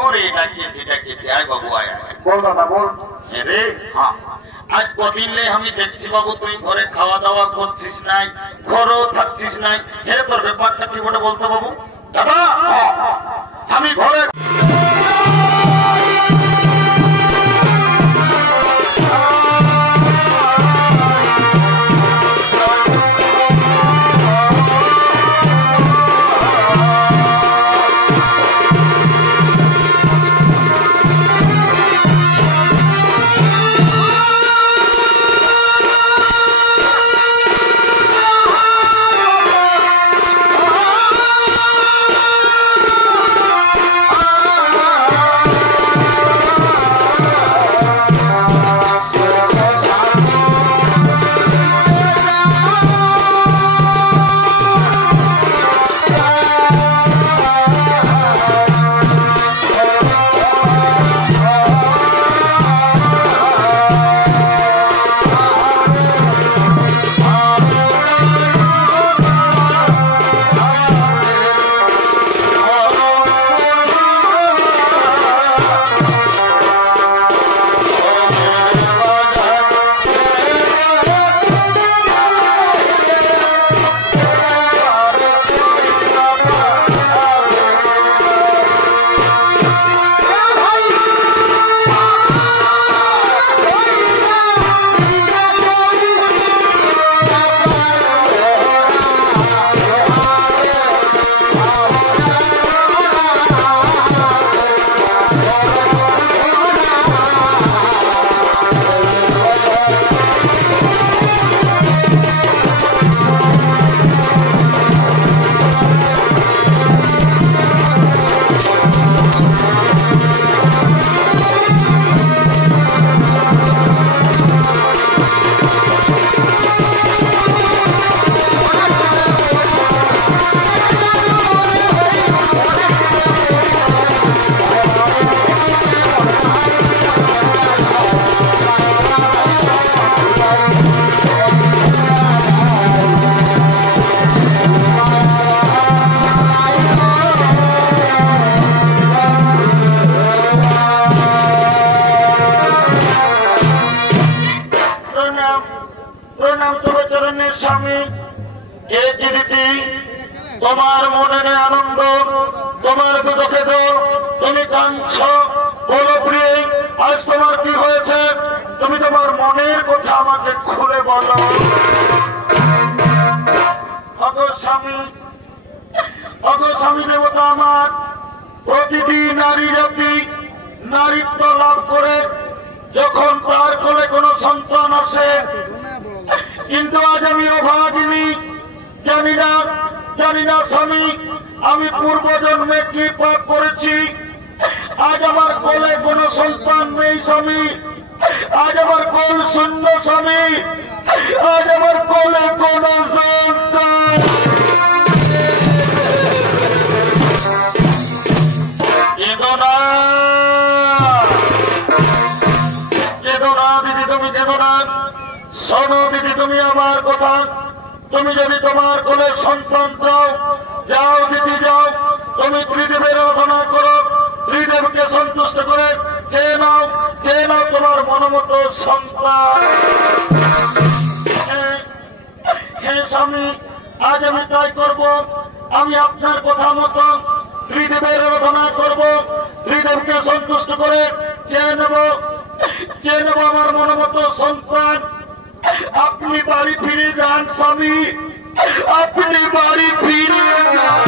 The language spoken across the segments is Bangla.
ওরে ডাকিয়েছি আয় বাবু আয় বল দাদা বল। রে হ্যাঁ, আজ কদিন আমি দেখছি বাবু তুই ঘরে খাওয়া দাওয়া করছিস নাই, ঘরেও থাকছিস নাই। হে তোর ব্যাপারটা কি বলে বলতো বাবু? দাদা আমি ঘরে তোমার মনে আনন্দ, তোমার দুঃখে তুমি কাঁদছ, বলো প্রিয় আজ তোমার কি হয়েছে? তুমি তোমার মনের কথা আমাকে খুলে বলো। স্বামী দেবতা আমার প্রতিটি নারী জাতি নারীত্ব লাভ করে যখন তার কোলে কোনো সন্তান আসে, কিন্তু আজ আমি অভাগিনী, জানি না স্বামী আমি পূর্ব জন্মে কি পাপ করেছি। আজ আমার কোলে কোনো সন্তান নেই স্বামী, আজ আমার কোল শূন্য স্বামী, আজ আমার কোলে কোনো সন্তান। কেঁদো না দিদি, তুমি কেঁদো না। শোনো দিদি তুমি আমার কথা, তুমি যদি তোমার কোলে সন্তান চাও, যাও দিদি যাও, তুমি ত্রিদেবের আরাধনা করো, ত্রিদেবকে সন্তুষ্ট করে চেয়ে নাও তোমার মনোমতো সন্তান। হ্যাঁ স্বামী, আজ আমি তাই করব। আমি আপনার কথা মতো ত্রিদেবের আরাধনা করব, ত্রিদেবকে সন্তুষ্ট করে চেয়ে নেব আমার মনোমতো সন্তান। আপনি বাড়ি ফিরে যান স্বামী, আপনি বাড়ি ফিরে যান।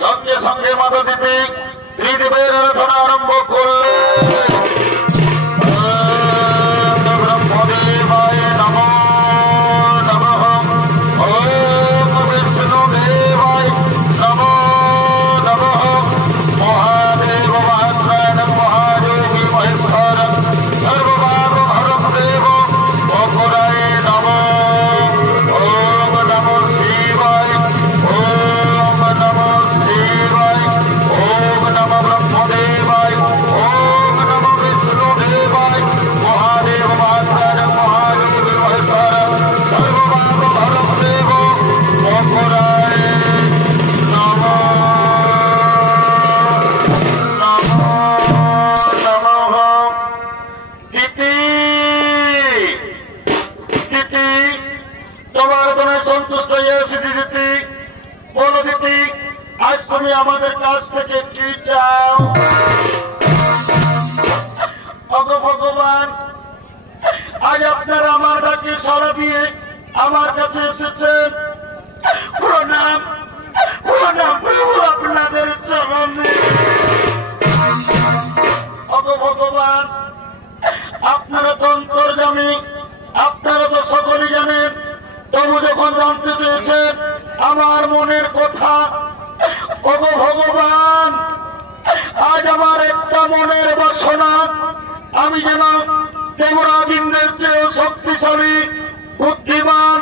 সঙ্গে সঙ্গে মাথা দিতে ত্রিদেবের আরাধনা আরম্ভ করলে ব্রহ্মদেবায় নমঃ নমঃ। তুমি আমাদের কাছ থেকে কি চাও? ভগবান, আজ আপনারা আমার ডাকে সাড়া দিয়ে আমার কাছে এসেছেন। প্রণাম প্রণাম প্রভু আপনাদের চরণে। ভগবান, আপনারা তো অন্তর্যামী, আপনারা তো সকলেই জানেন। তবু যখন জানতে চেয়েছেন আমার মনের কথা, ভগবান, আজ আমার একটা মনের বাসনা, আমি যেন দেবরাজ ইন্দ্রের চেয়ে শক্তিশালী বুদ্ধিমান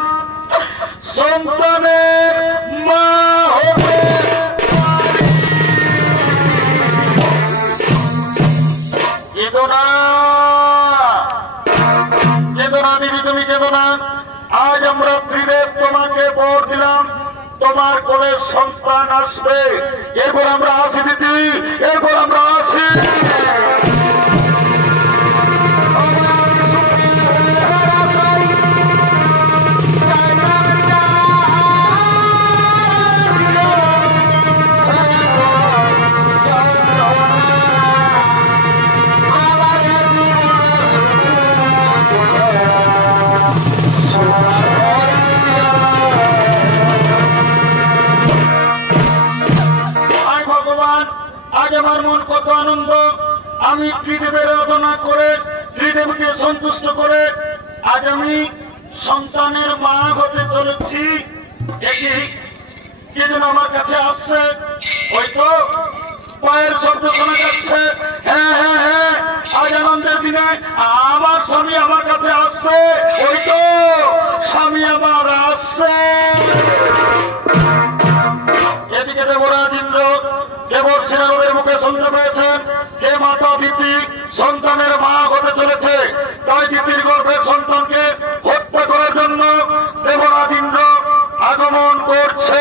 সন্তানের মা হবে। কেদনা কেদনা দিদি, তুমি কেদনা। আজ আমরা ত্রিদেব তোমাকে বর দিলাম, তোমার কোলে সন্তান আসবে। এরপর আমরা আসি দিদি, এরপর আমরা আসি। আজ আমার মন কত আনন্দ। আমি ত্রিদেবের আরাধনা করে, ত্রিদেবকে সন্তুষ্ট করে আজ আমি সন্তানের মা হতে চলেছি। দেখি কে যেন আমার কাছে আসছে, হয়তো পায়ের শব্দ শোনা যাচ্ছে। হ্যাঁ হ্যাঁ হ্যাঁ, আজ আনন্দের দিনে আমার স্বামী আমার কাছে আসছে। হয়তো স্বামী আমার আসছে। এদিকে দেবরাজ ইন্দ্র দেবর্ষি নারদের মুখে শুনতে পেয়েছেন যে মাতা দিতি সন্তানের মা হতে চলেছে। তাই দিতির গর্ভে সন্তানকে হত্যা করার জন্য দেবরাজ ইন্দ্র আগমন করছে।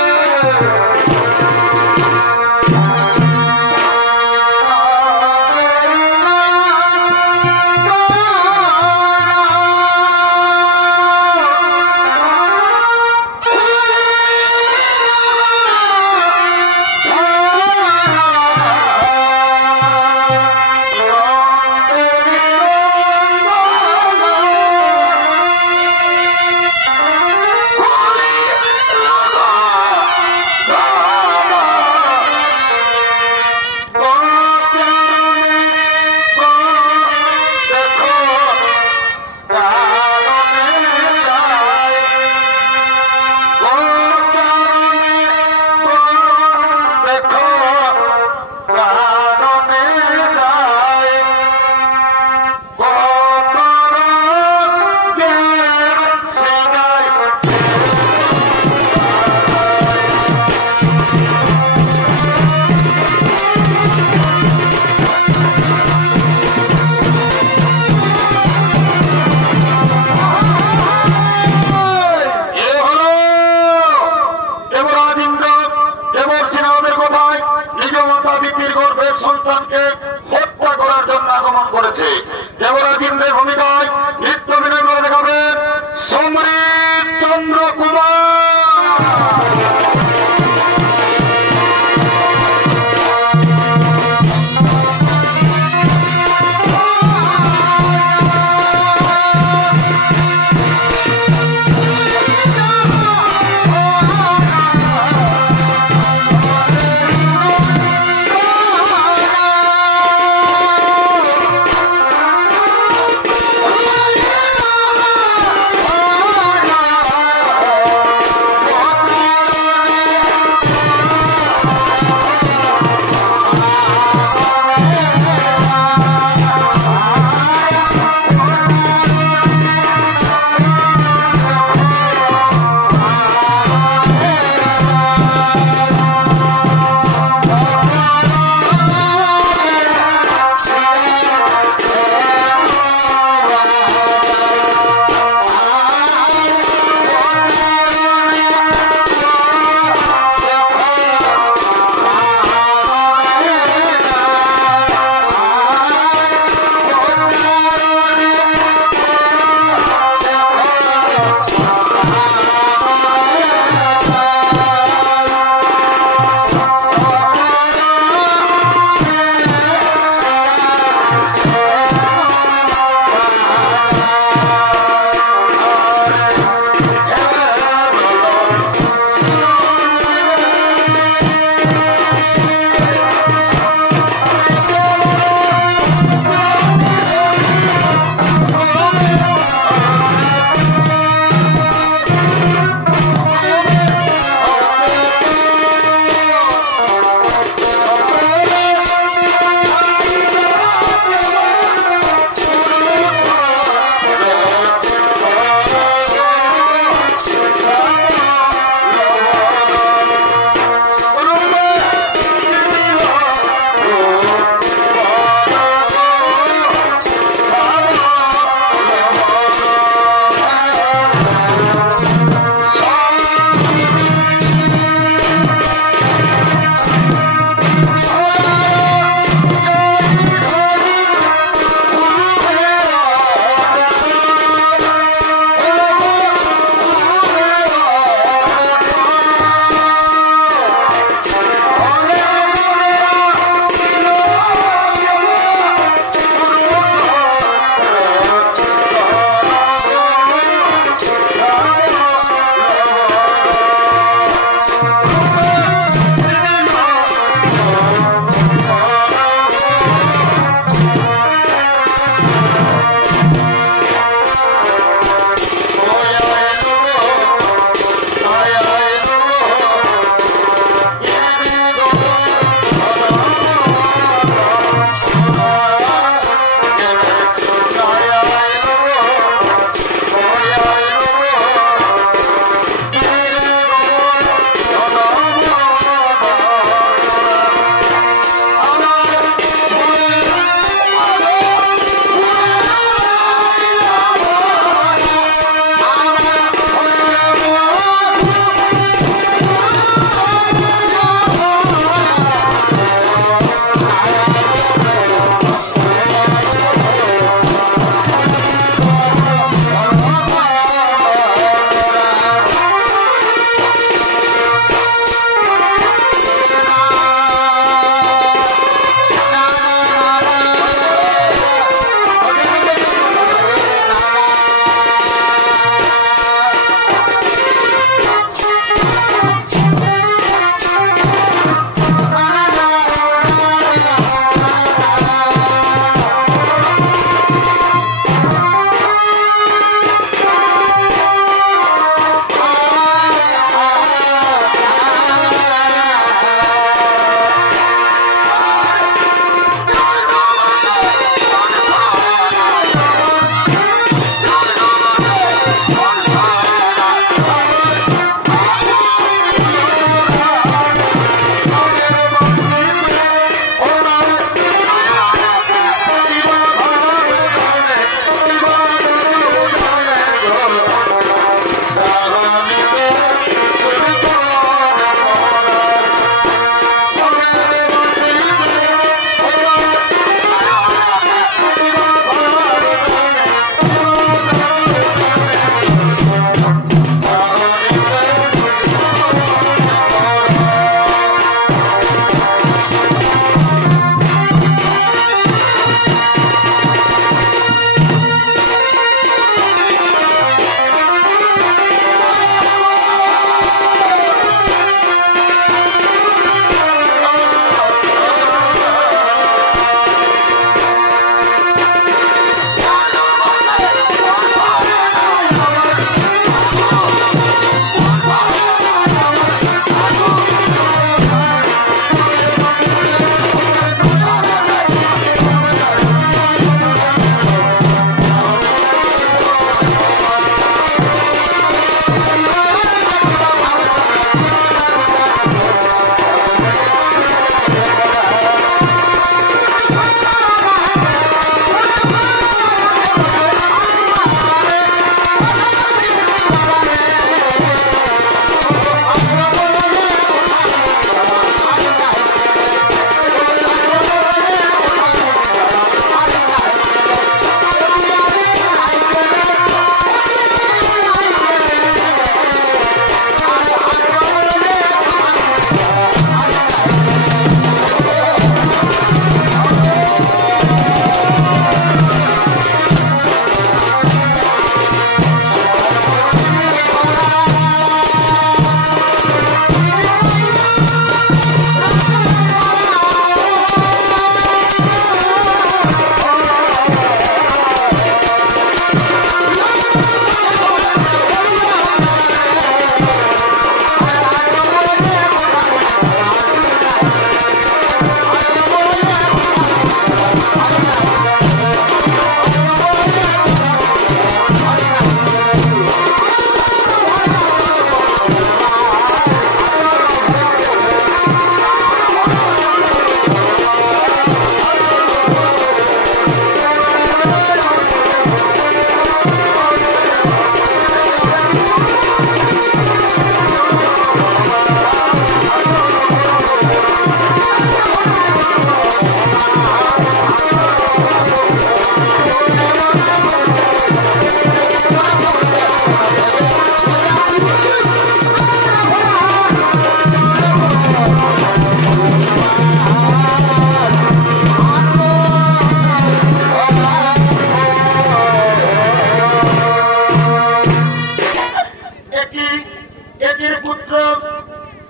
সন্তানকে হত্যা করার জন্য আগমন করেছে। দেবরাজ ইন্দ্রের ভূমিকায় নৃত্য অভিনয় করে দেখাবেন সমরেশ চন্দ্র কুমার।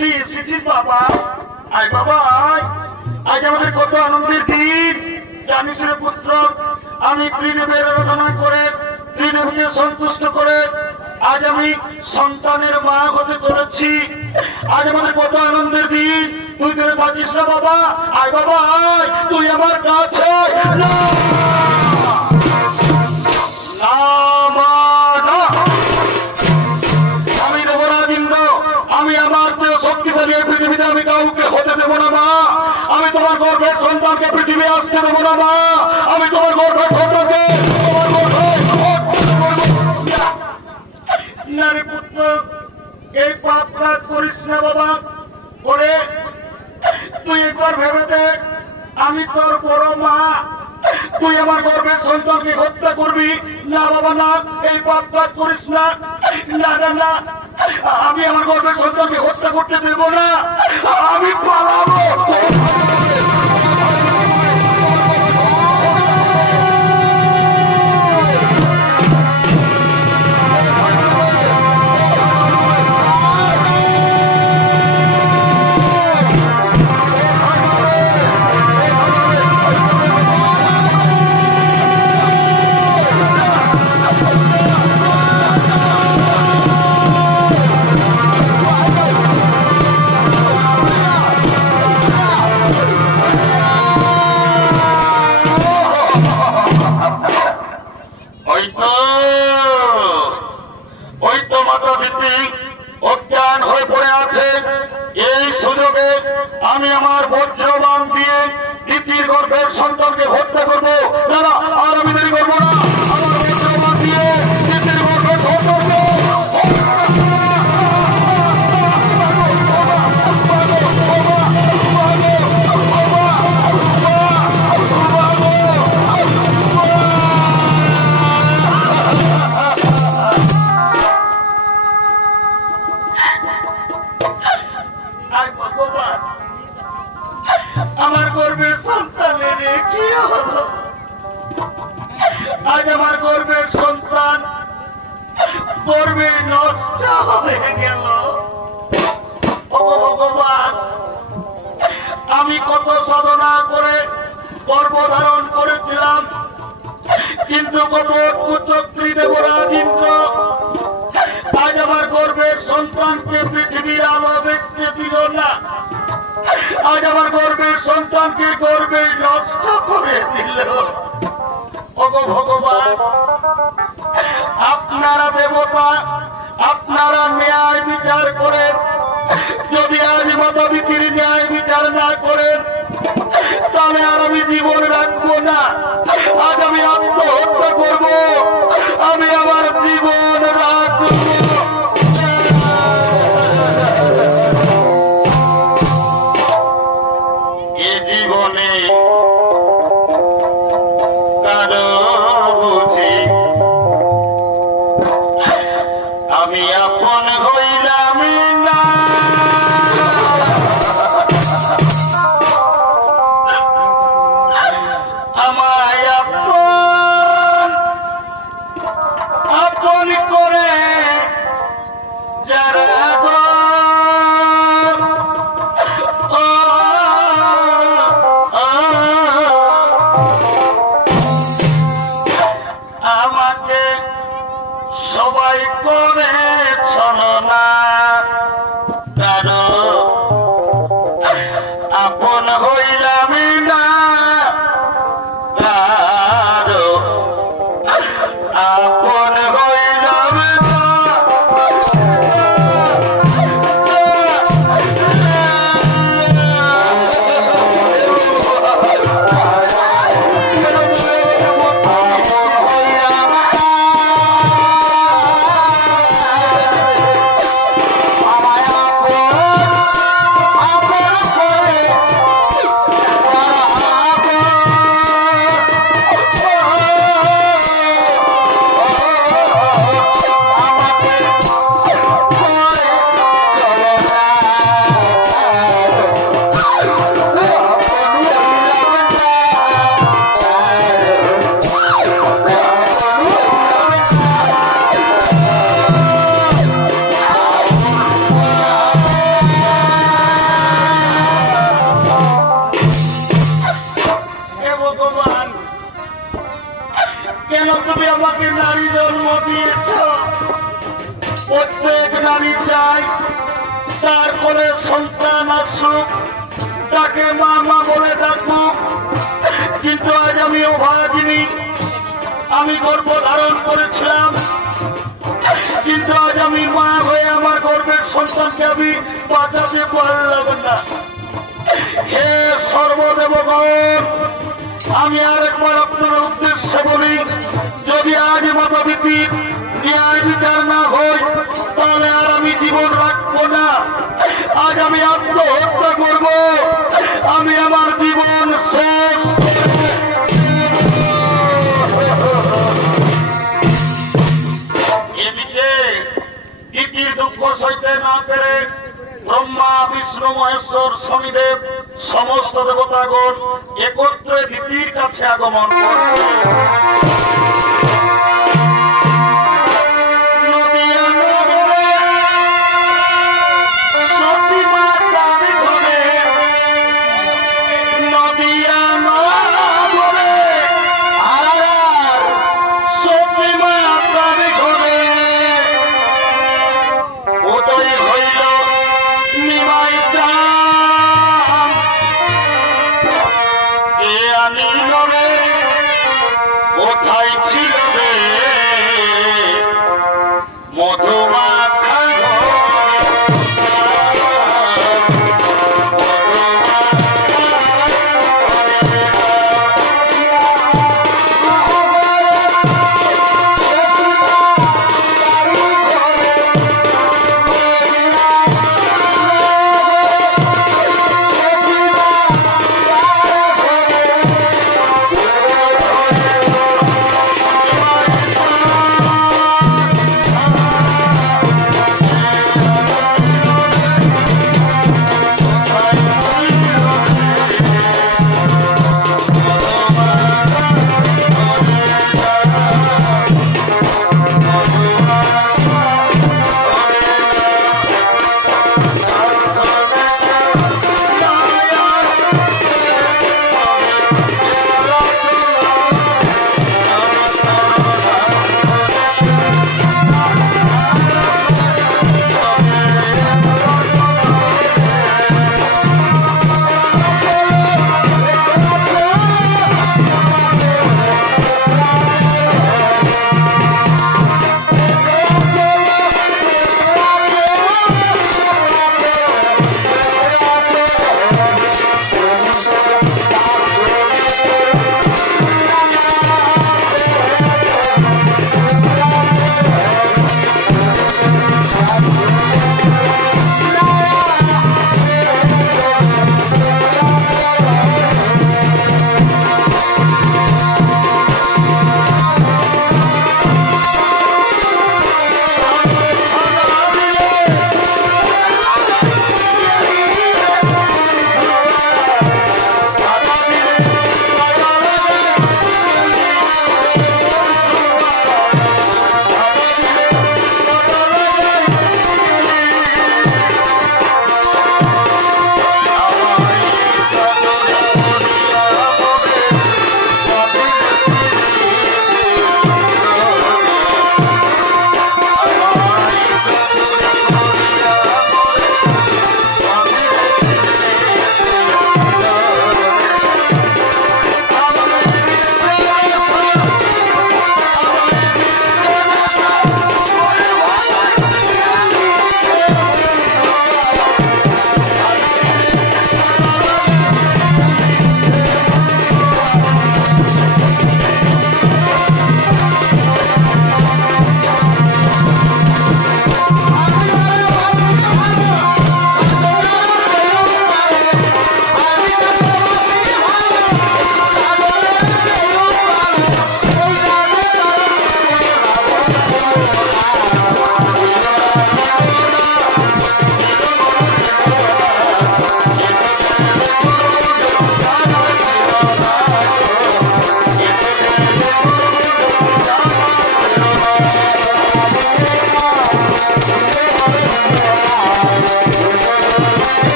তুই এসেছিস বাবা, আয় বাবা আয়। আজ আমাদের কত আনন্দের দিন জানিস রে পুত্র। আমি ত্রিদেবের আরাধনা করে ত্রিদেবকে সন্তুষ্ট করে আজ আমি সন্তানের মা হতে চলেছি। আজ আমাদের কত আনন্দের দিন। তুই করে থাকিস না বাবা, আয় বাবা আয়, তুই আমার কাছে। আমি দেবরাজ ইন্দ্র, আমি আমার চেয়ে শক্তিশালী পৃথিবীতে আমি কাউকে হতে দেবো না মা। আমি তোমার গর্ভের সন্তানকে পৃথিবী আসতে দেবো না মা। আমি তোমার গর্ভের সন্তানকে নারী পুত্র এই পাপ কাজ করিস না বাবা। করে তুই একবার ভেবে দেখ, আমি তোর বড় মা, তুই আমার গর্ভের সন্তানকে হত্যা করবি না বাবা না। এই পাপ কাজ করিস না, না না না, আমি আমার গর্ভের সন্তানকে হত্যা করতে দেব না। আমি পালাবো। অজ্ঞান হয়ে পড়ে আছে। এই সুযোগে আমি আমার বজ্রবাণ দিয়ে তিতির গর্ভের সন্তানকে হত্যা করবো। দাদা আর আমি দেরি করবো না, আমার বজ্রবাণ দিয়ে তিতির গর্ভের সন্তানকে আমার গর্ভের সন্তানের কি হলো? আজ আমার গর্ভের সন্তান গর্ভে নষ্ট হয়ে গেল। ভগবান, আমি কত সাধনা করে গর্ভধারণ করেছিলাম, কিন্তু কত কুচক্রী দেবরাজ ইন্দ্র আজ আমার গর্ভের সন্তানকে পৃথিবীর আলো দেখতে দিল না। আজ আমার গর্ভের সন্তানকে গর্বে নষ্ট করে দিল। ভগবান, আপনারা দেবতা, আপনারা ন্যায় বিচার করেন। যদি আজ মাতাপিতার ন্যায় বিচার না করেন তাহলে আর আমি জীবন রাখবো না। আজ আমি আত্মহত্যা করব, আমি আমার জীবন রাখবো। এ জীবনে কারো বুঝি আমি আপন হইলাম না। আমায় আপন আপন করে আমাকে নারী জন্ম দিয়েছ, প্রত্যেক নারী চাই তার কোলে সন্তান আসুক, তাকে মা মা বলে ডাকুক। কিন্তু আজ আমি অভাগিনী, আমি গর্ভ ধারণ করেছিলাম, কিন্তু আজ আমি মা হয়ে আমার গর্ভের সন্তানকে আমি বাঁচাতে পারলাম না। হে সর্বদেবগণ, আমি আরেকবার আপনার উদ্দেশ্যে বলি, যদি আজ মাতাপিতার ন্যায় বিচার না হয় তাহলে আর আমি জীবন রাখবো না। আজ আমি আত্মহত্যা করব, আমি আমার জীবন শেষ। এদিকে দ্বিতীয় দুঃখ সইতে না পেরে ব্রহ্মা বিষ্ণু মহেশ্বর শনিদেব সমস্ত দেবতাগণ একত্রে দিতির কাছে আগমন করছে। কোথায় ছিল রে মধুমাখা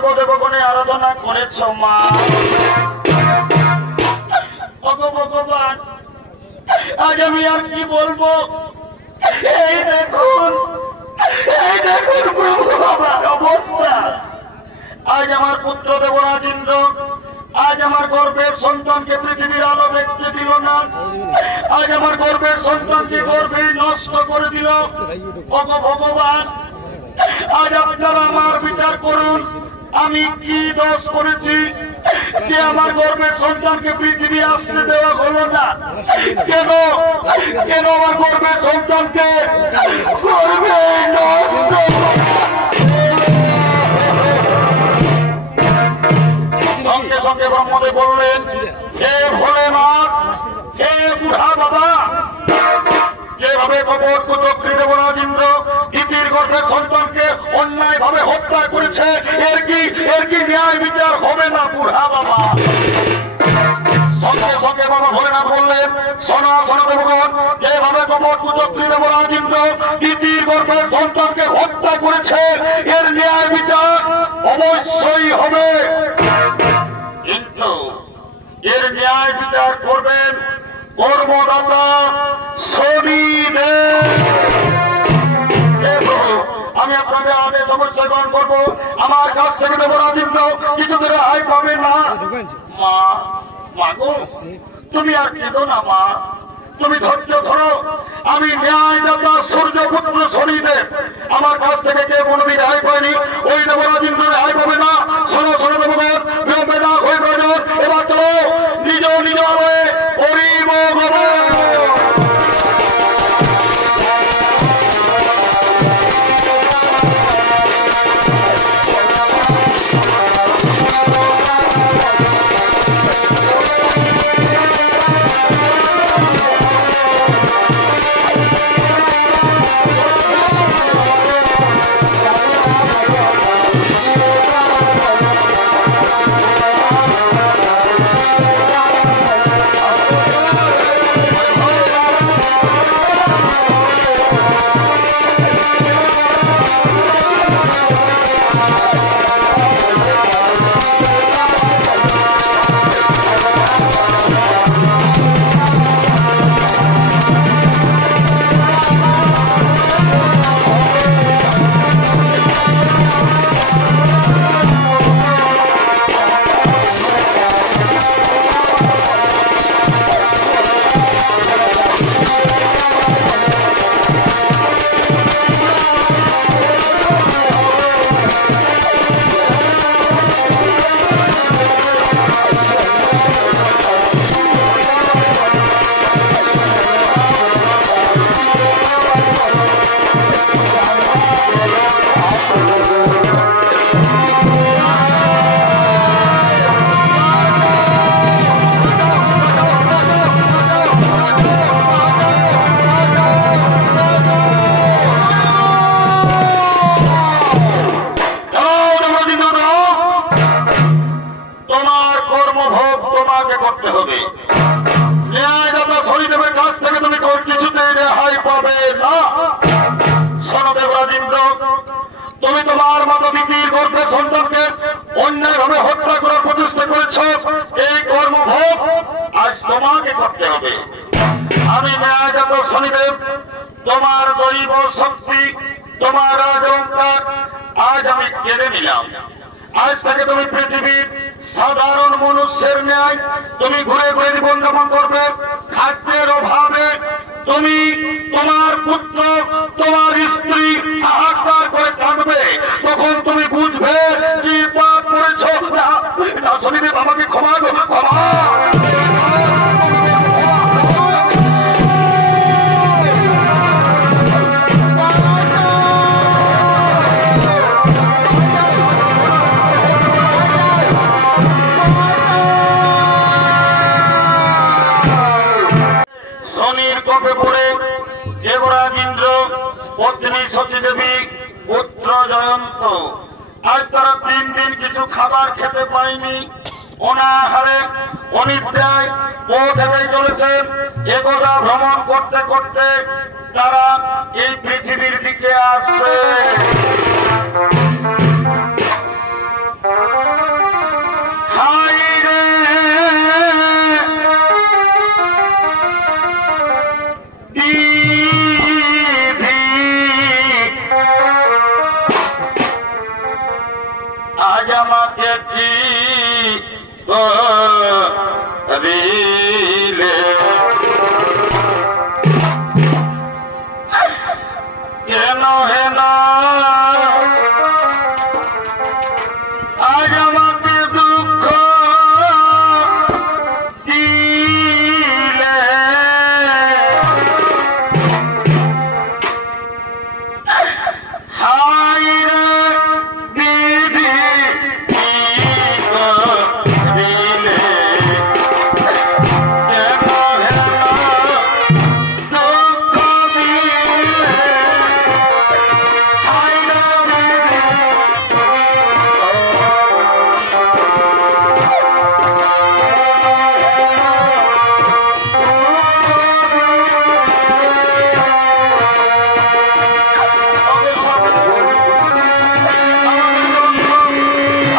সর্বদেবগণে আরাধনা করেছ মা। ভগবান, আজ আমি আর কি বলবো? এই দেখুন প্রভু বাবার অবস্থা। আজ আমার পুত্র দেবরাজ ইন্দ্র আজ আমার গর্ভের সন্তানকে পৃথিবীর আলো দেখতে দিল না। আজ আমার গর্ভের সন্তানকে গর্ভে নষ্ট করে দিল। ভগবান, আজ আপনারা আমার বিচার করুন, আমি কি দোষ করেছি যে আমার গর্ভের সন্তানকে পৃথিবী আসতে দেওয়া হলো না? কেন আমার গর্ভের সন্তানকে গর্ভে নষ্ট? সঙ্গে সঙ্গে ব্রহ্মদেব বললেন, হে ভোলেনাথ, হে বুড়া বাবা, যেভাবে কপট কুচক্রী দেবরাজ ইন্দ্র দিতির গর্ভের সন্তানকে অন্যায় ভাবে হত্যা করেছে, এর কি ন্যায় বিচার হবে না বুড়া বাবা? সঙ্গে সঙ্গে বাবা ভোলেনাথ বললেন, শোনো দেবগণ, যেভাবে কপট কুচক্রী দেবরাজ ইন্দ্র দিতির গর্ভের সন্তানকে হত্যা করেছে, এর ন্যায় বিচার অবশ্যই হবে, কিন্তু এর ন্যায় বিচার করবেন কর্মদাতা শনিদেব। আমি আপনাকে আদেশ অবশ্যই গ্রহণ করবো। আমার কাছ থেকে দেবরাজ ইন্দ্র কিছু করে রেহাই পাবেন না। মা গো, তুমি আর কেঁদো না মা, তুমি ধৈর্য ধরো। আমি ন্যায়দাতা সূর্যপুত্র শনিদেব, আমার কাছ থেকে কেউ কোনো রেহাই পায়নি, ওই দেবরাজ ইন্দ্র রেহাই পাবে না। শোনো দেবগণ, বিলম্বে না হয়ে প্রয়োজন, এবার চলো নিজ আলোয় হরিব হবে। তুমি তোমার মতো দিতির গর্ভে সন্তানকে অন্যায়ভাবে হত্যা করার প্রচেষ্টা করেছ, এই কর্মভোগ আজ তোমাকে করতে হবে। আমি ন্যায়দাতা শনিদেব, তোমার দৈব শক্তি, তোমার অহংকার আজ আমি কেড়ে নিলাম। আজ থেকে তুমি পৃথিবীর সাধারণ মানুষের ন্যায় তুমি ঘুরে ঘুরে জীবনযাপন করবে। খাদ্যের অভাবে তুমি তোমার পুত্র তোমার স্ত্রী হাহাকার করে কাঁদবে, তখন তুমি বুঝবে কি পাপ করেছ। শনিদেব আমাকে ক্ষমা ক্ষমা। দেবরাজ ইন্দ্র পত্নী সতীদেবী পুত্র জয়ন্ত আজ তারা 3 দিন কিছু খাবার খেতে পায়নি। অনাহারে অনিদ্রায় পথে চলেছেন। একদা ভ্রমণ করতে করতে তারা এই পৃথিবীর দিকে আসছে। দিলে কেন হেন আজ আমাকে দুঃখ দিলে হায় রে দিদি দিলে কেন হেন দুঃখ দিলে হায় রে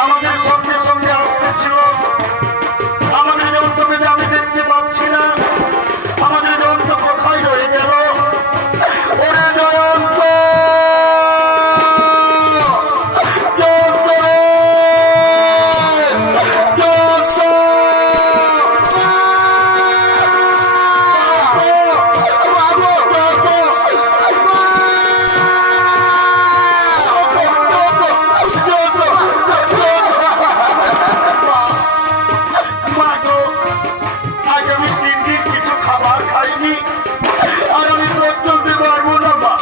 আমাদের সঙ্গে সঙ্গে আসতেছিল আমাদের যন্ত্রকে আমি দেখতে পাচ্ছি না আমাদের যন্ত্র কোথায় রয়ে গেল ওরে জয়ন্ত আজ আমি 3 দিন কিছু খাবার খাইনি আর আমি পথ চলতে পারবো না মা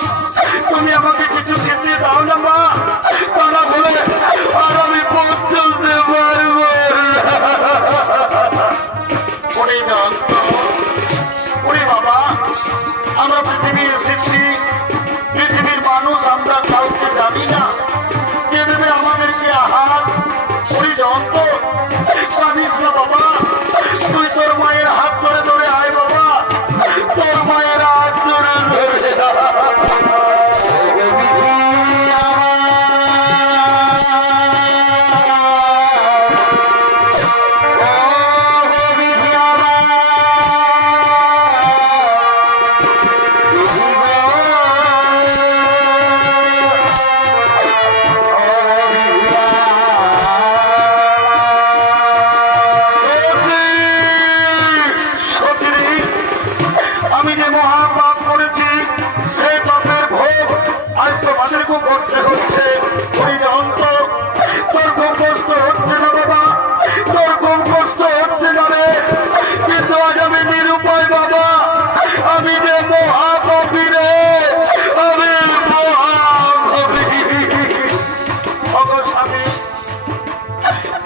তুমি আমাকে কিছু খেতে দাও না মা তা না হলে আর আমি পথ চলতে পারবো ওরে জানত ওরে বাবা আমরা পৃথিবী এসেছি পৃথিবীর মানুষ আমরা কাউকে জানি না কে দেবে আমাদেরকে আহার ওরে জানত জানিস না বাবা তুই তোর মায়ের হাত ধরে ধরে আয় বাবা তোর মায়ের হাত ধরে ধরে আমি যে মহাপাপ করেছি সেই পাপের ভোগ আজ তোমাদেরকে করতে হচ্ছে ওই অন্তর তোর খুব কষ্ট হচ্ছে না বাবা তোর খুব কষ্ট হচ্ছে না রে কিন্তু আজ আমি নিরুপায় বাবা আমি যে মহাপাপী রে আমি মহাপাপী স্বামী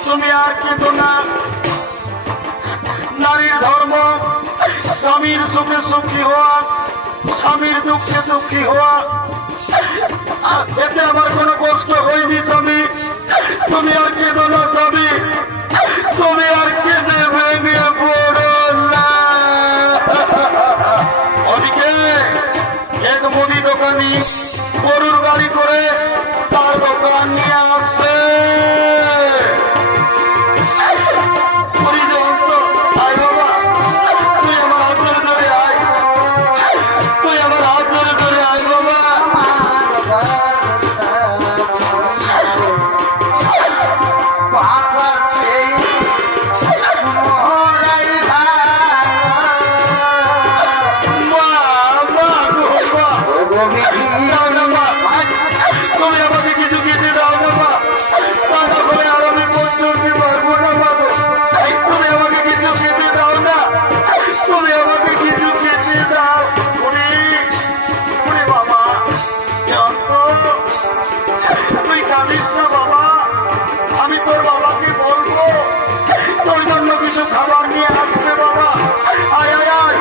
তুমি আর কেঁদো না নারীর ধর্ম স্বামীর সুখে সুখী হওয়া স্বামীর দুঃখে দুঃখী হওয়া এতে আমার কোনো কষ্ট হয়নি স্বামী তুমি আর কেঁদো না স্বামী তুমি আর কেঁদে ভেঙে পড়ো না ওদিকে এক মুদি দোকানি গরুর গাড়ি করে তার দোকান নিয়ে আসছে তুমি আমাকে কিছু খেতে দাও না মা তা বলে আর আমি পথ চলতে পারবো না বাবু তুমি আমাকে কিছু খেতে দাও না তুমি আমাকে কিছু খেতে দাও বাবা তুই কাঁদিস না বাবা আমি তোর বাবাকে বলবো তোর জন্য কিছু খাবার নিয়ে আসবে বাবা আয় আয় আয়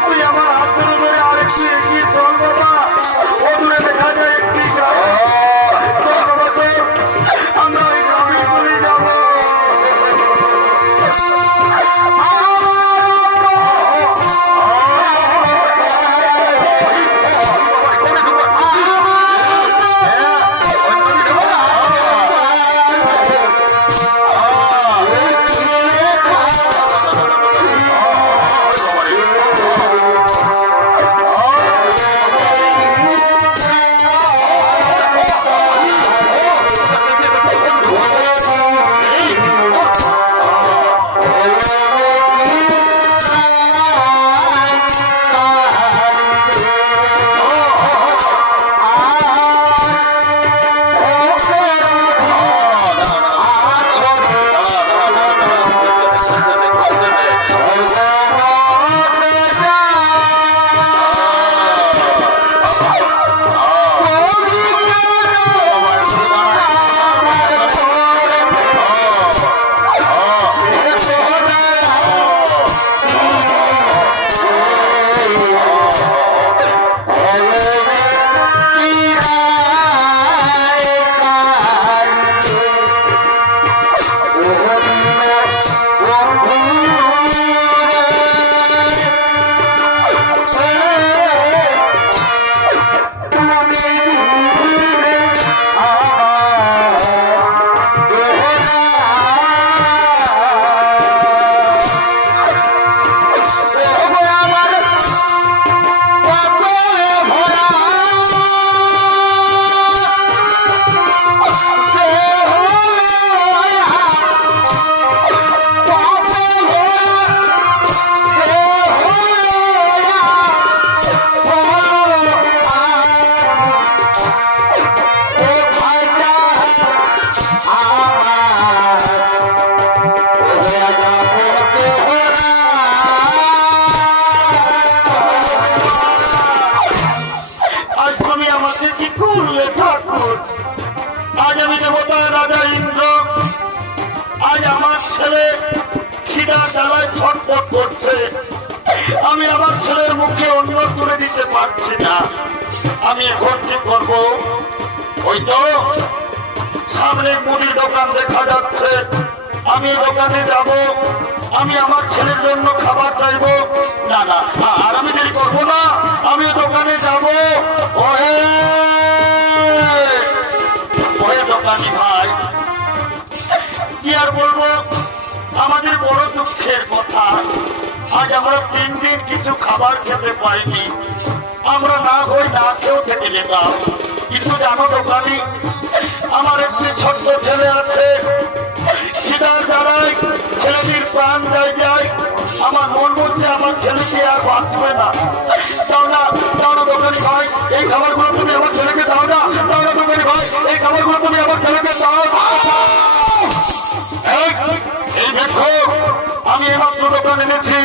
তুই আমার হাত ধরে ধরে আরেকটু এগিয়ে চল বাবা ও দূরে দেখা যায় একটি গ্রাম আমরা ওই গ্রামে চলে যাবো ছটফট করছে, আমি আমার ছেলের মুখে অন্য তুলে দিতে পারছি না। আমি এখন কি করবো? ওই তো সামনে মুড়ির দোকান দেখা যাচ্ছে, আমি দোকানে যাব, আমি আমার ছেলের জন্য খাবার চাইবো। না না, আর আমি দেরি করবো না, আমি দোকানে যাব। ওহে দোকানি ভাই, কি আর বলবো, আমাদের বড় দুঃখের কথা, আজ আমরা 3 দিন কিছু খাবার খেতে পাইনি। আমরা না হই না খেয়েও থেকে যেতাম, কিন্তু জানো দোকানি, আমার একটি ছোট্ট ছেলে আছে, খিদার জ্বালায় ছেলেটির প্রাণ যায়। আমার মন বলছে আমার ছেলেকে আর বাঁচবে না। দাও না দোকানি ভাই, এই খাবারগুলো তুমি আমার ছেলেকে দাও না। দাও না দোকানি ভাই, এই খাবারগুলো তুমি আমার ছেলেকে দাও। এই দেখো, আমি এমাত্র দোকান এনেছি,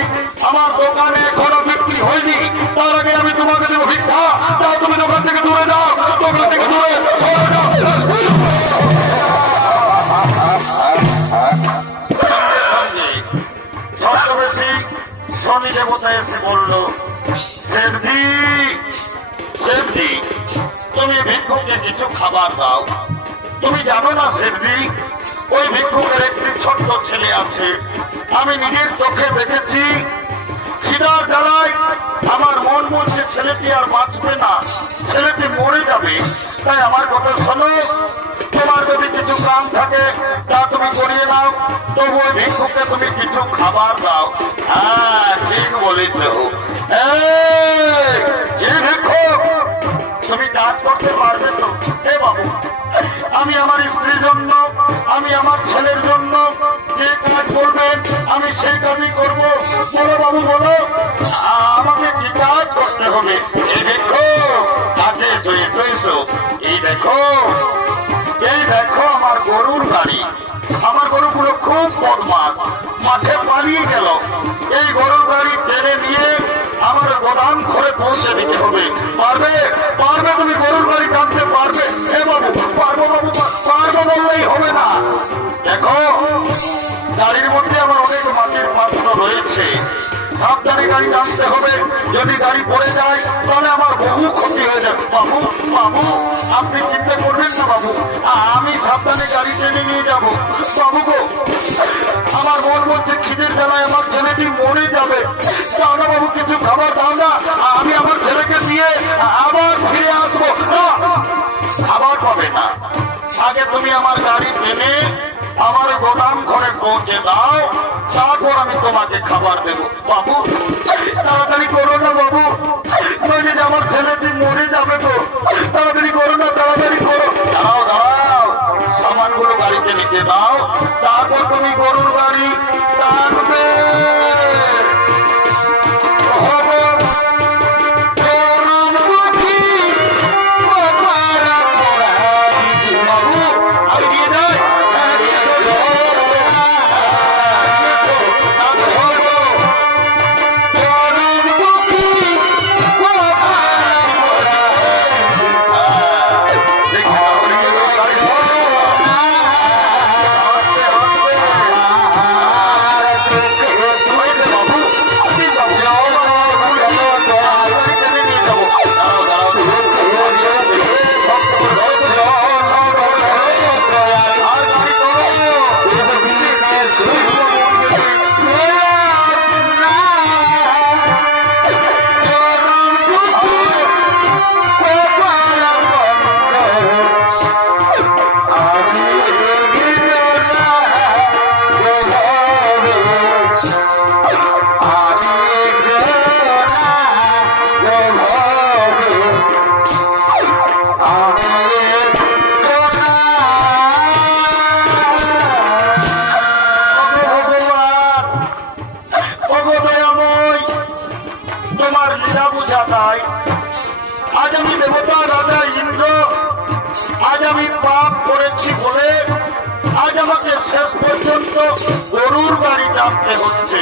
আমার দোকানে এখনো বিক্রি হয়নি, তার আগে আমি তোমাকে দেবো ভিক্ষা। যাও তুমি দোকান থেকে দূরে যাও, দোকান থেকে দূরে ছদ্মবেশী শনি দেবতা এসে বলল, শেঠজি তুমি ভিক্ষুকে কিছু খাবার দাও। তুমি জানো না শেঠজি, ওই ভিক্ষুকের একটি ছোট্ট ছেলে আছে, আমি নিজের চোখে দেখেছি। খিদার জ্বালায় আমার মন বলছে ছেলেটি আর বাঁচবে না, ছেলেটি মরে যাবে। তাই আমার কথা শোনো, তোমার যদি কিছু কাম থাকে তা তুমি করিয়ে নাও, তবু ওই ভিক্ষুকে তুমি কিছু খাবার দাও। হ্যাঁ ঠিক বলেছ। এই ভিক্ষুক, তুমি কাজ করতে পারবে তো? হে বাবু, আমি আমার স্ত্রীর জন্য, আমি আমার ছেলের জন্য যে কাজ করবেন আমি সেই কাজই করবো। বলো বাবু বলো, আমাকে কি কাজ করতে হবে? এই দেখো কাজে এসো। এই দেখো আমার গরুর গাড়ি, আমার গরুগুলো খুব বদমাশ, মাঠে পালিয়ে গেল। এই গরুর গাড়ি টেনে নিয়ে আমার গোদাম ঘরে পৌঁছে দিতে হবে। পারবে তুমি গরুর গাড়ি টানতে পারবে? হে বাবু পারবো বাবু, পারবো বললেই হবে না। দেখো গাড়ির মধ্যে আমার অনেক মাটির পাত্র রয়েছে, সাবধানে গাড়ি টানতে হবে। যদি গাড়ি পড়ে যায় তাহলে আমার বহু ক্ষতি হয়ে যাবে। বাবু আপনি চিন্তা করবেন না বাবু, আমি সাবধানে গাড়ি টেনে নিয়ে যাবো। বাবু গো, আমার মন বলছে খিদের জ্বালায় আমার ছেলেটি মরে যাবে। দাও না বাবু, কিছু খাবার দাও না, আমি আমার ছেলেকে দিয়ে আবার ফিরে আসবো। খাবার পাবে না, আগে তুমি আমার গাড়ি টেনে আমার গোদাম ঘরে পৌঁছে দাও, তারপর আমি তোমাকে খাবার দেবো। বাবু তাড়াতাড়ি করো না বাবু, নইলে আমার ছেলেটি মরে যাবে তো। তাড়াতাড়ি করো না, তাড়াতাড়ি করো। দাঁড়াও, সামানগুলো গাড়িতে নিতে দাও, তারপর তুমি গরুর গাড়ি টানবে। গরুর গাড়ি টানতে হচ্ছে,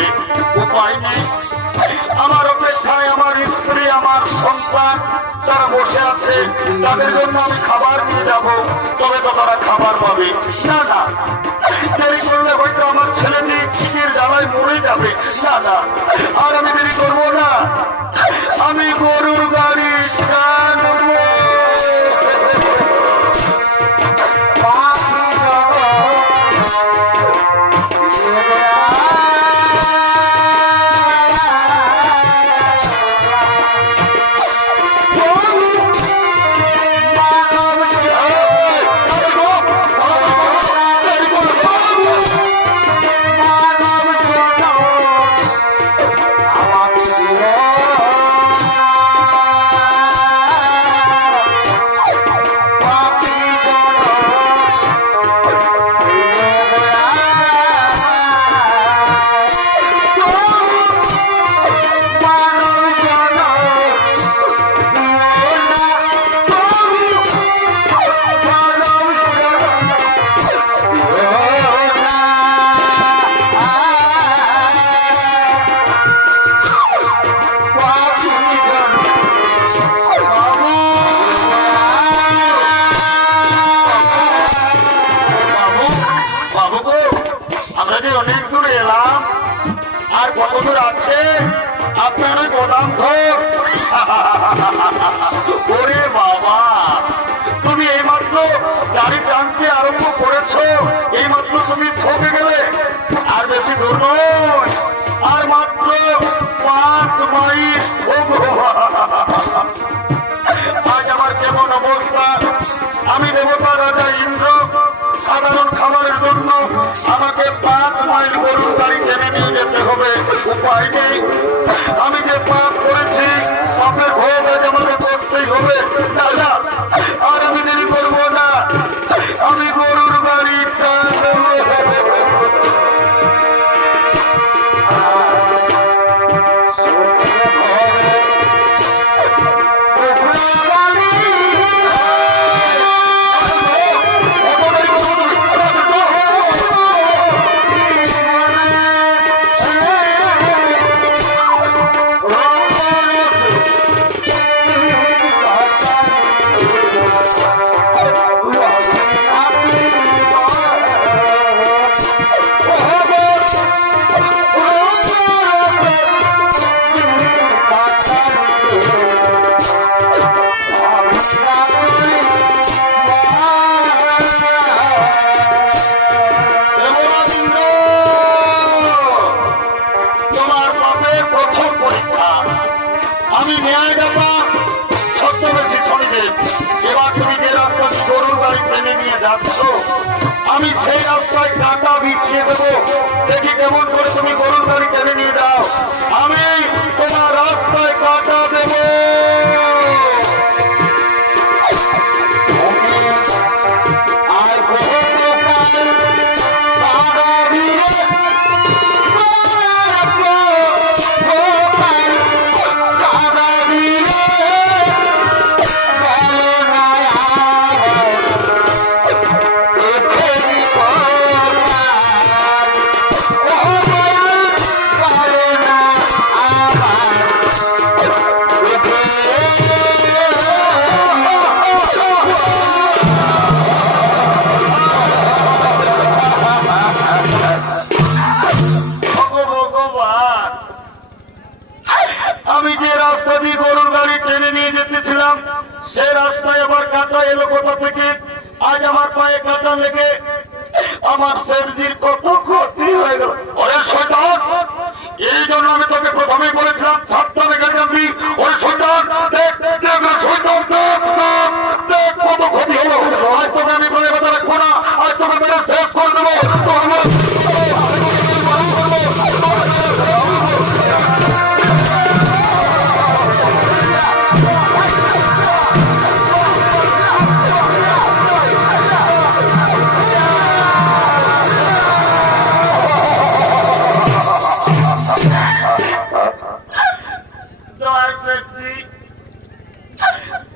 উপায় নেই। আমার অপেক্ষায় আমার স্ত্রী, আমার সন্তান তারা বসে আছে, তাদের জন্য আমি খাবার নিয়ে যাবো, তবে তো তারা খাবার পাবে না। দেরি করলে হয়তো আমার ছেলেটি খিদের জ্বালায় মরে যাবে। না না, আর আমি দেরি করবো না, আমি গরুর গাড়ি টানবো। ওরে বাবা, তুমি এইমাত্র গাড়ি টানতে আরম্ভ করেছো, এইমাত্র তুমি ঠকে গেলে। আর বেশি দূর নয়, আর মাত্র 5 মাইল। আজ আমার কেমন অবস্থা! আমি দেবতা রাজা ইন্দ্র, সাধারণ খাবারের জন্য আমাকে 5 মাইল গরুর গাড়ি টেনে নিয়ে যেতে হবে। উপায় নেই, আমি যে পাপ করেছি পাপের ভোগ আজ আমাকে করতেই হবে। দাদা, আর আমি দেরি করবো না, আমি গরুর গাড়ি টানবো। আমি ন্যায় দাতা ছদ্মবেশী শনিদেব। এবার তুমি যে রাস্তাটি গরুর গাড়ি টেনে নিয়ে যাচ্ছ, আমি সেই রাস্তায় কাঁটা বিছিয়ে দেবো। দেখি কেমন করে তুমি গরুর গাড়ি টেনে নিয়ে যাও। আমি তোমার রাস্তায় কাঁটা দেবো। আমি যে রাস্তা দিয়ে গরুর গাড়ি টেনে নিয়ে যেতেছিলাম, সে রাস্তায় আবার কাঁটা এলো কোথা থেকে? আজ আমার পায়ে কাঁটা লেগে আমার শেরজির কত ক্ষতি হয়ে গেল। ওরে শয়তান, এই জন্য আমি তোকে প্রথমেই বলেছিলাম সাবধানে গাড়ি আনবি। ওরে শয়তান, দেখ দেখ শয়তান, দেখ দেখ কত ক্ষতি হলো। আজ তোকে আমি বলে কথা রাখবো না, আজ তোকে মেরে শেষ করে দেবো। তো আমার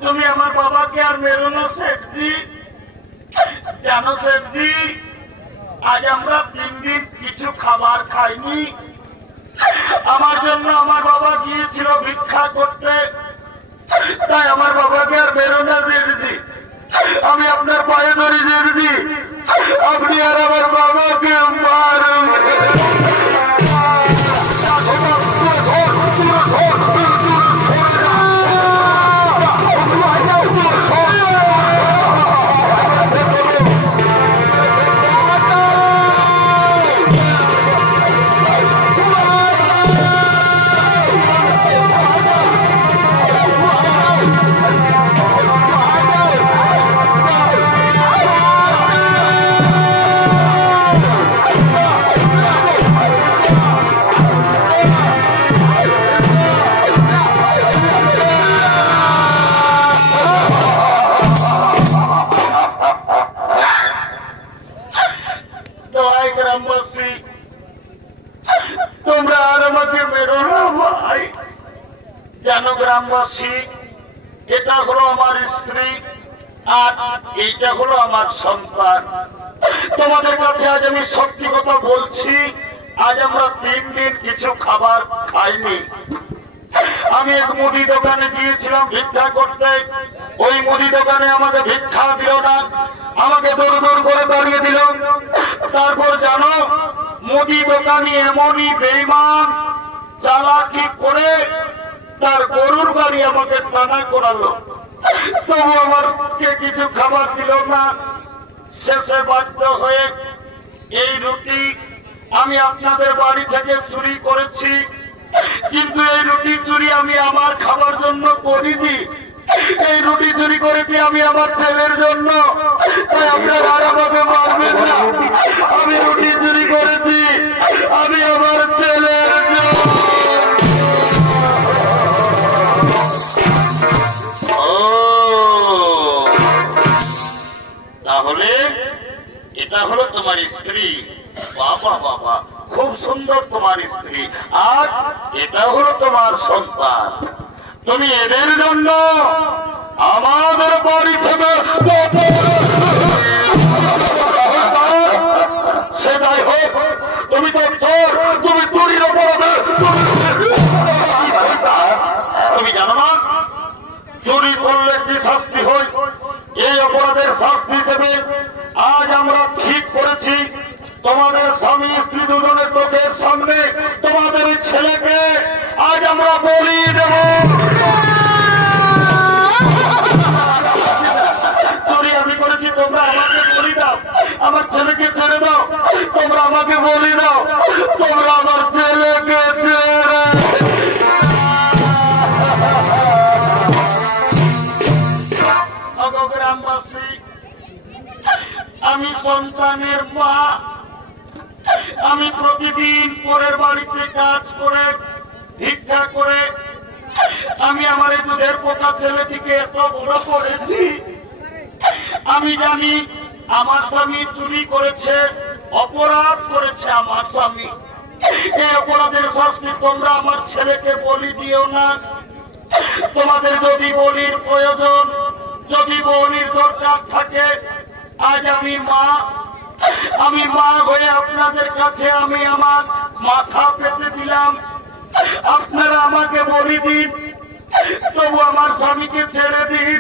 তুমি আমার বাবাকে আর মেরো না শেঠজি। জানো শেঠজি, আজ আমরা 3 দিন কিছু খাবার খাইনি। আমার জন্য আমার বাবা গিয়েছিল ভিক্ষা করতে, তাই আমার বাবাকে আর মেরো না শেঠজি। আমি আপনার পায়ে ধরে দিয়েছি, আপনি আর আমার বাবাকে মারুন। তোমরা আর আমাকে মেরো না ভাই, জানো গ্রামবাসী, এটা হলো আমার স্ত্রী আর এইটা হলো আমার সন্তান। তোমাদের কাছে আজ আমি সত্যি কথা বলছি, আজ আমরা 3 দিন কিছু খাবার খাইনি। আমি এক মুদি দোকানে গিয়েছিলাম ভিক্ষা করতে, ওই মুদি দোকানে আমাকে ভিক্ষা দিল না, আমাকে দৌড় দৌড় করে দাঁড়িয়ে দিল। তারপর জানো মুদি দোকানি এমনই বেঈমান চালাকি করে তার গরুর গাড়ি আমাকে টানা করালো, তবু আমাকে কিছু খাবার দিল না। শেষে বাধ্য হয়ে এই রুটি আমি আপনাদের বাড়ি থেকে চুরি করেছি, কিন্তু এই রুটি চুরি আমি আমার খাবার জন্য করিনি, এই রুটি চুরি করেছি আমি আমার ছেলের জন্য। তাই আপনারা আর আমাকে মারবেন না, আমি রুটি চুরি করেছি আমি আমার ছেলের জন্য। তাহলে এটা হলো তোমার স্ত্রী, বাবা বাবা খুব সুন্দর তোমার স্ত্রী, আর এটা হলো তোমার সন্তান। তুমি এদের জন্য আমাদের বাড়ি থেকে সেটাই হোক, তুমি তো চোর, তুমি চুরির অপরাধে। তুমি জানো না চুরি করলে কি শাস্তি হয়? এই অপরাধের শাস্তি হিসেবে আজ আমরা ঠিক করেছি তোমাদের স্বামী স্ত্রী দুজনের চোখের সামনে তোমাদের ছেলেকে আজ আমরা বলি দেব। চুরি আমি করেছি, তোমরা আমাকে বলি দাও, আমার ছেলেকে ছেড়ে দাও, তোমরা আমাকে বলি দাও, তোমরা আমার ছেলেকে ছেড়ে। গ্রামবাসী, আমি সন্তানের মা, আমি প্রতিদিন পরের বাড়িতে কাজ করে ভিক্ষা করে আমি আমার এই দুধের পোকা ছেলেটিকে এত বড় করেছি। আমি জানি আমার স্বামী চুরি করেছে, অপরাধ করেছে আমার স্বামী, এই অপরাধের শাস্তি তোমরা আমার ছেলেকে বলি দিও না। তোমাদের যদি বলির প্রয়োজন, যদি বলির দরকার থাকে, আজ আমি মা হয়ে আপনাদের কাছে আমি আমার মাথা পেতে দিলাম। আপনারা আমাকে বলি দিন, তবু আমার স্বামীকে ছেড়ে দিন,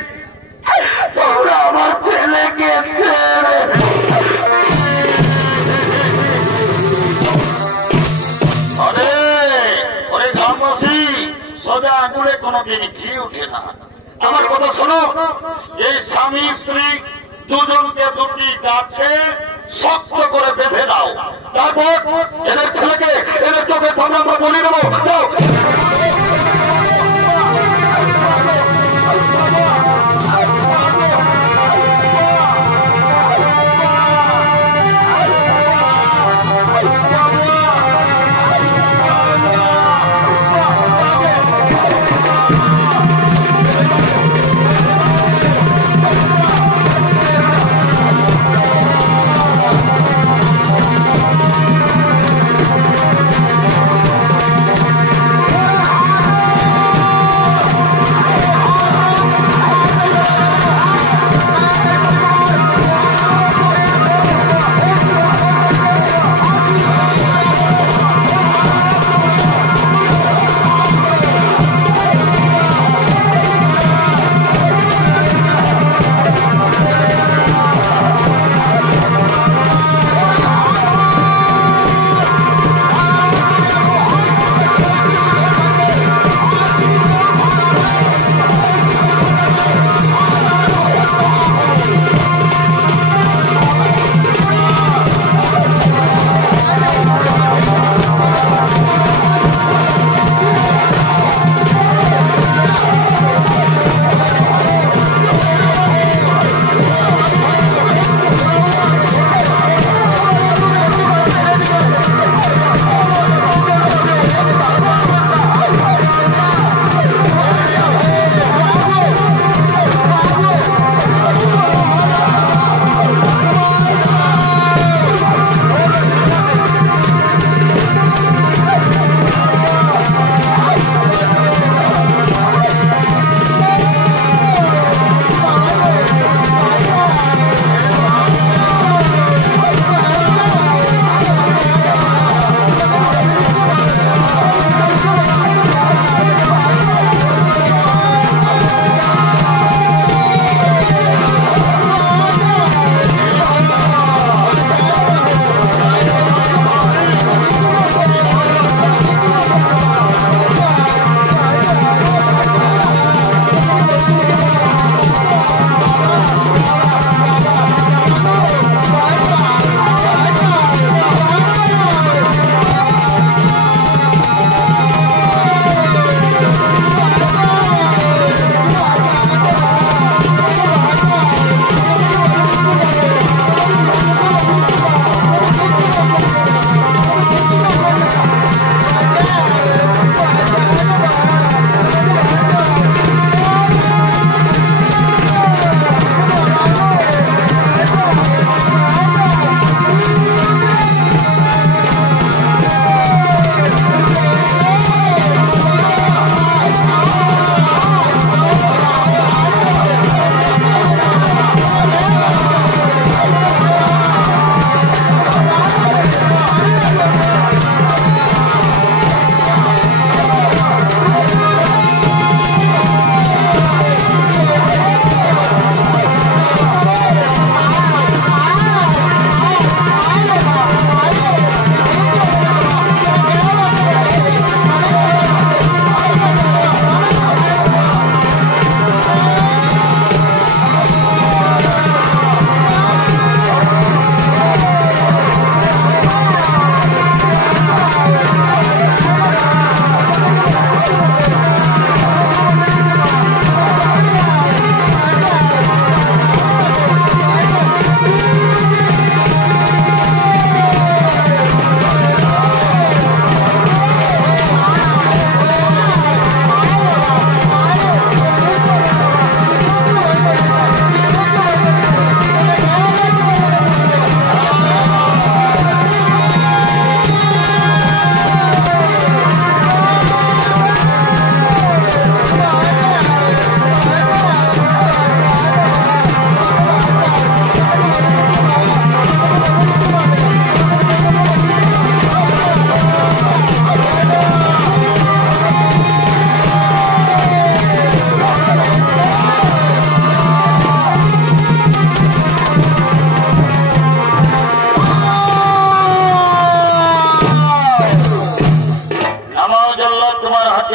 তোমরা আমার ছেলেকে ছেড়ে। ওরে গ্রামবাসী, সোজা আঙুলে কোনোদিন ঘি উঠে না। আমার কথা শোনো, এই স্বামী স্ত্রী দুজনকে দুটি গাছে শক্ত করে বেঁধে দাও, তারপর এদের ছেলেকে এদের চোখের সামনে আমরা বলি দেবো। যাও।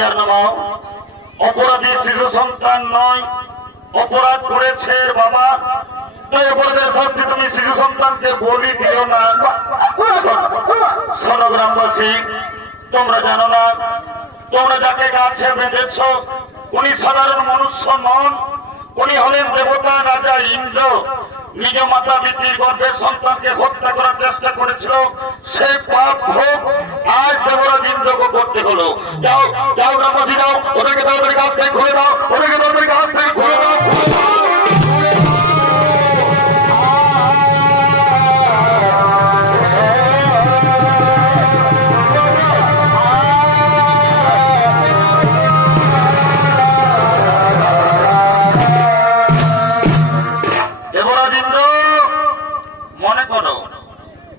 চেয়ার নামাও। অপরাধী শিশু সন্তান নয়, অপরাধ করেছে বাবা, তাই অপরাধের শাস্তি তুমি শিশু সন্তানকে বলি দিও না। শোনো গ্রামবাসী, তোমরা জানো না, তোমরা যাকে গাছে বেঁধেছ উনি সাধারণ মনুষ্য নন, উনি হলেন দেবতা রাজা ইন্দ্র। নিজ মাতা পিতার গর্ভের সন্তানকে হত্যা করার চেষ্টা করেছিল, সেই পাপ ভোগ আজ দেবরাজ ইন্দ্রকে করতে হলো। যাও যাও গ্রামবাসী, যাও ওদেরকে তাড়াতাড়ি গাছ থেকে খুলে দাও, ওদেরকে তাড়াতাড়ি গাছ থেকে খুলে দাও।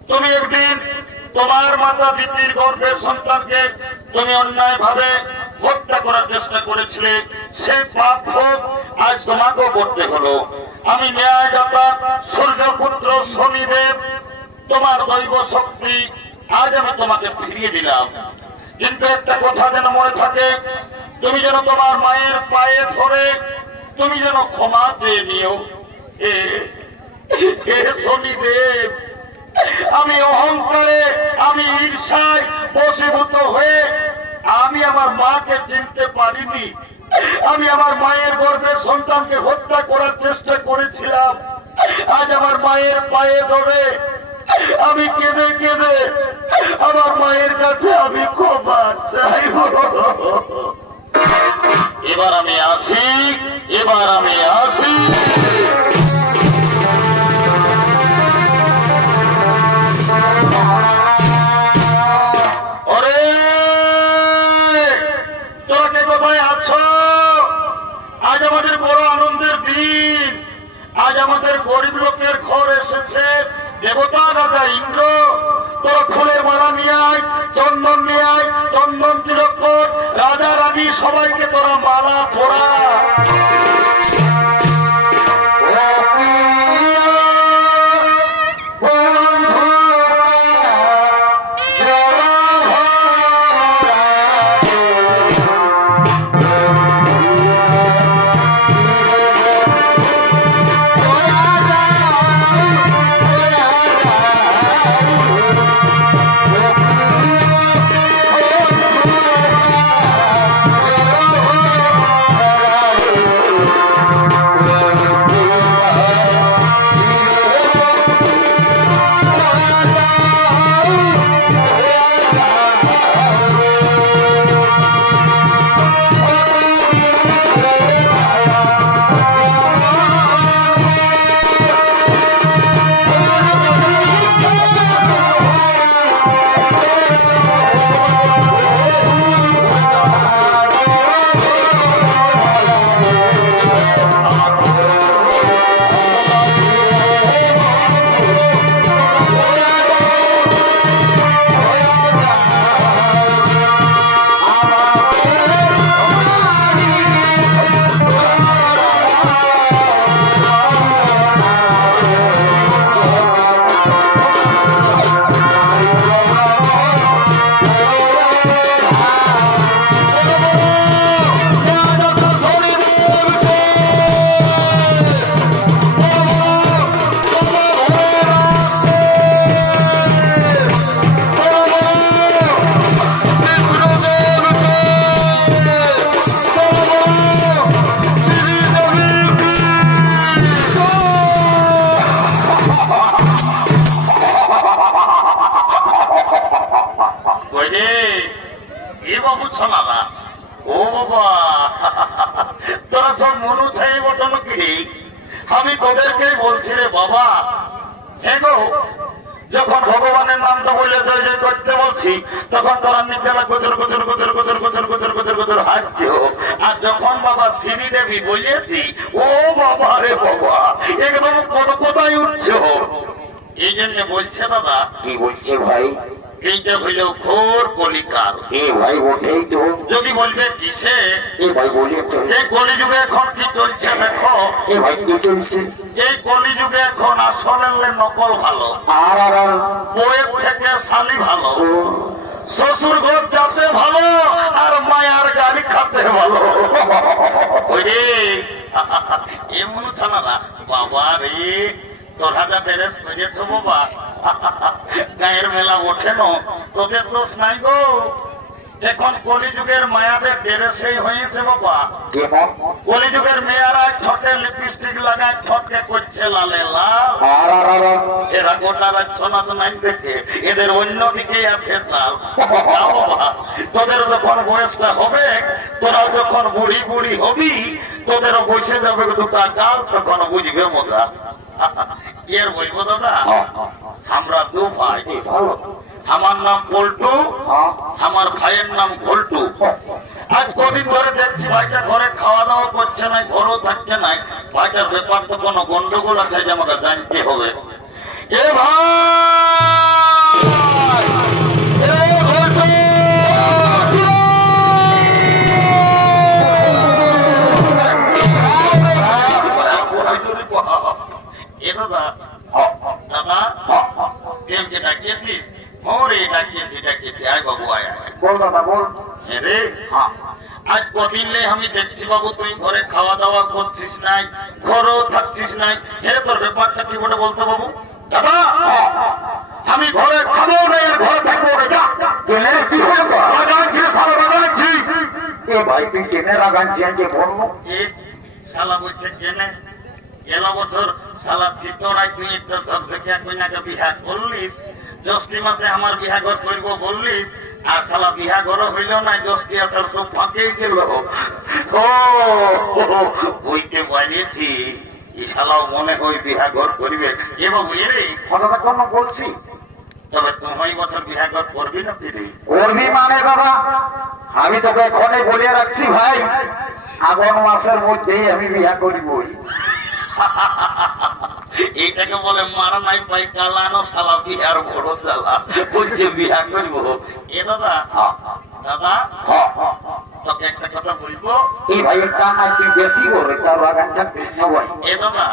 তুমি একদিন তোমার মাতা পিতার গর্ভের সন্তানকে তুমি অন্যায় ভাবে হত্যা করার চেষ্টা করেছিলে, সে পাপ ভোগ আজ তোমাকেও করতে হলো। আমি ন্যায়দাতা সূর্যপুত্র শনিদেব, তোমার দৈব শক্তি আজ আমি তোমাকে ফিরিয়ে দিলাম। কিন্তু একটা কথা যেন মনে থাকে, তুমি যেন তোমার মায়ের পায়ে ধরে তুমি যেন ক্ষমা চেয়ে নিও। শনিদেব, আমি অহংকারে, আমি ঈর্ষায় বশীভূত হয়ে আমি আমার মাকে চিনতে পারিনি। আমি আমার মায়ের গর্ভের সন্তানকে হত্যা করার চেষ্টা করেছিলাম। আজ আমার মায়ের পায়ে ধরে আমি কেঁদে কেঁদে আমার মায়ের কাছে আমি ক্ষমা চাইব। এবার আমি আসি, এবার আমি আসি। আজ আমাদের বড় আনন্দের দিন, আজ আমাদের গরিব লোকের ঘর এসেছে দেবতা রাজা ইন্দ্র। তোরা ফুলের মালা নিয়ে আয়, চন্দন নিয়ে আয়, চন্দন তিলক, রাজা রানী সবাইকে তোরা মালা পরা। তোরা সব মনু ছাই বটন কি? আমি তোদেরকে বলছি রে বাবা, হ্যাঁ গো, যখন ভগবানের নামটা বলে জয় করতে বলছি তখন তোরা নিচেরা গোচর গোচর গোচর গোচর গোচর গোচর গোচর গোচর হাসছি। আর যখন বাবা শ্রীদেবী বলেছি, ও বাবা রে বাবা, একদম কোথায় উঠছে। এই জন্য বলছে দাদা। কি বলছে ভাই? এইটা হইল ঘোর কলিকাল। ভাই ওঠেই তো। যদি বলবে কিসে, ভাই বলি এই কলিযুগে এখন কি চলছে দেখো। ভাই কি চলছে? এই কলিযুগে এখন আসলে নকল ভালো, আর বইয়ের থেকে শালি ভালো, শ্বশুর ঘর যাতে ভালো, আর মায়ার গাড়ি বাবা রে তোরা যা ড্রেস পেয়েছ বাবা গায়ের মেলা ওঠে না তোদের দোষ নাই গো এখন কলিযুগের মায়াদের ড্রেসেই হয়েছে বাবা কলিযুগের মেয়েরা ঠকে লিপস্টিক লাগায় ঠকে করছে লালে লাল এরা গোটারা ছনাচ নাই দেখে এদের অন্যদিকে আছে লাল বাবা তোদের যখন বয়সটা হবে তোরা যখন বুড়ি বুড়ি হবি তোদেরও বসে যাবে দুটা গাল তখন বুঝবে মজা এর বলবো দাদা আমরা দু ভাই আমার নাম পল্টু আমার ভাইয়ের নাম ভল্টু আজ কদিন ধরে দেখছি ভাইটা ঘরে খাওয়া দাওয়া করছে না ঘরও থাকছে না ভাইটার ব্যাপার তো কোনো গন্ডগোল আছে যে আমাকে জানতে হবে এ ভাই দাদা কেমকে ডাকিয়েছিস আজ কদিন আমি দেখছি বাবু তুই ঘরে খাওয়া দাওয়া করছিস নাই ঘরেও থাকছিস নাই তোর ব্যাপারটা কি বলে বলতো বাবু দাদা আমি ঘরে খাবো না ঘরে থাকবো শালা বলছে কেনে গেলা বছর শালা চিতরাই তুই একটা ঝকঝকিয়া কইনাকে বিহা করলিস জ্যৈষ্ঠী মাসে আমার বিহাঘর করব বললিস আর শালা বিহাঘর হইল না জ্যৈষ্ঠী আসার সব ফাঁকেই গেল বইতে বানিয়েছি শালাও মনে হয় বিহাঘর করিবে এবং এরে কোনো বলছি তবে তুমি বছর বিহাঘর করবি না দিদি করবি মানে বাবা আমি তোকে এখনে বলে রাখছি ভাই আগুন মাসের মধ্যেই আমি বিয়া করিবই এইটাকে বলে মারা নাই পাই কালানো শালা বিহার বড় শালা বলছে বিহা করবো এ দাদা দাদা তোকে একটা কথা বলবো এই ভাই একটা নাই তুই বেশি করে তার বাগান থাকতিস না ভাই এ দাদা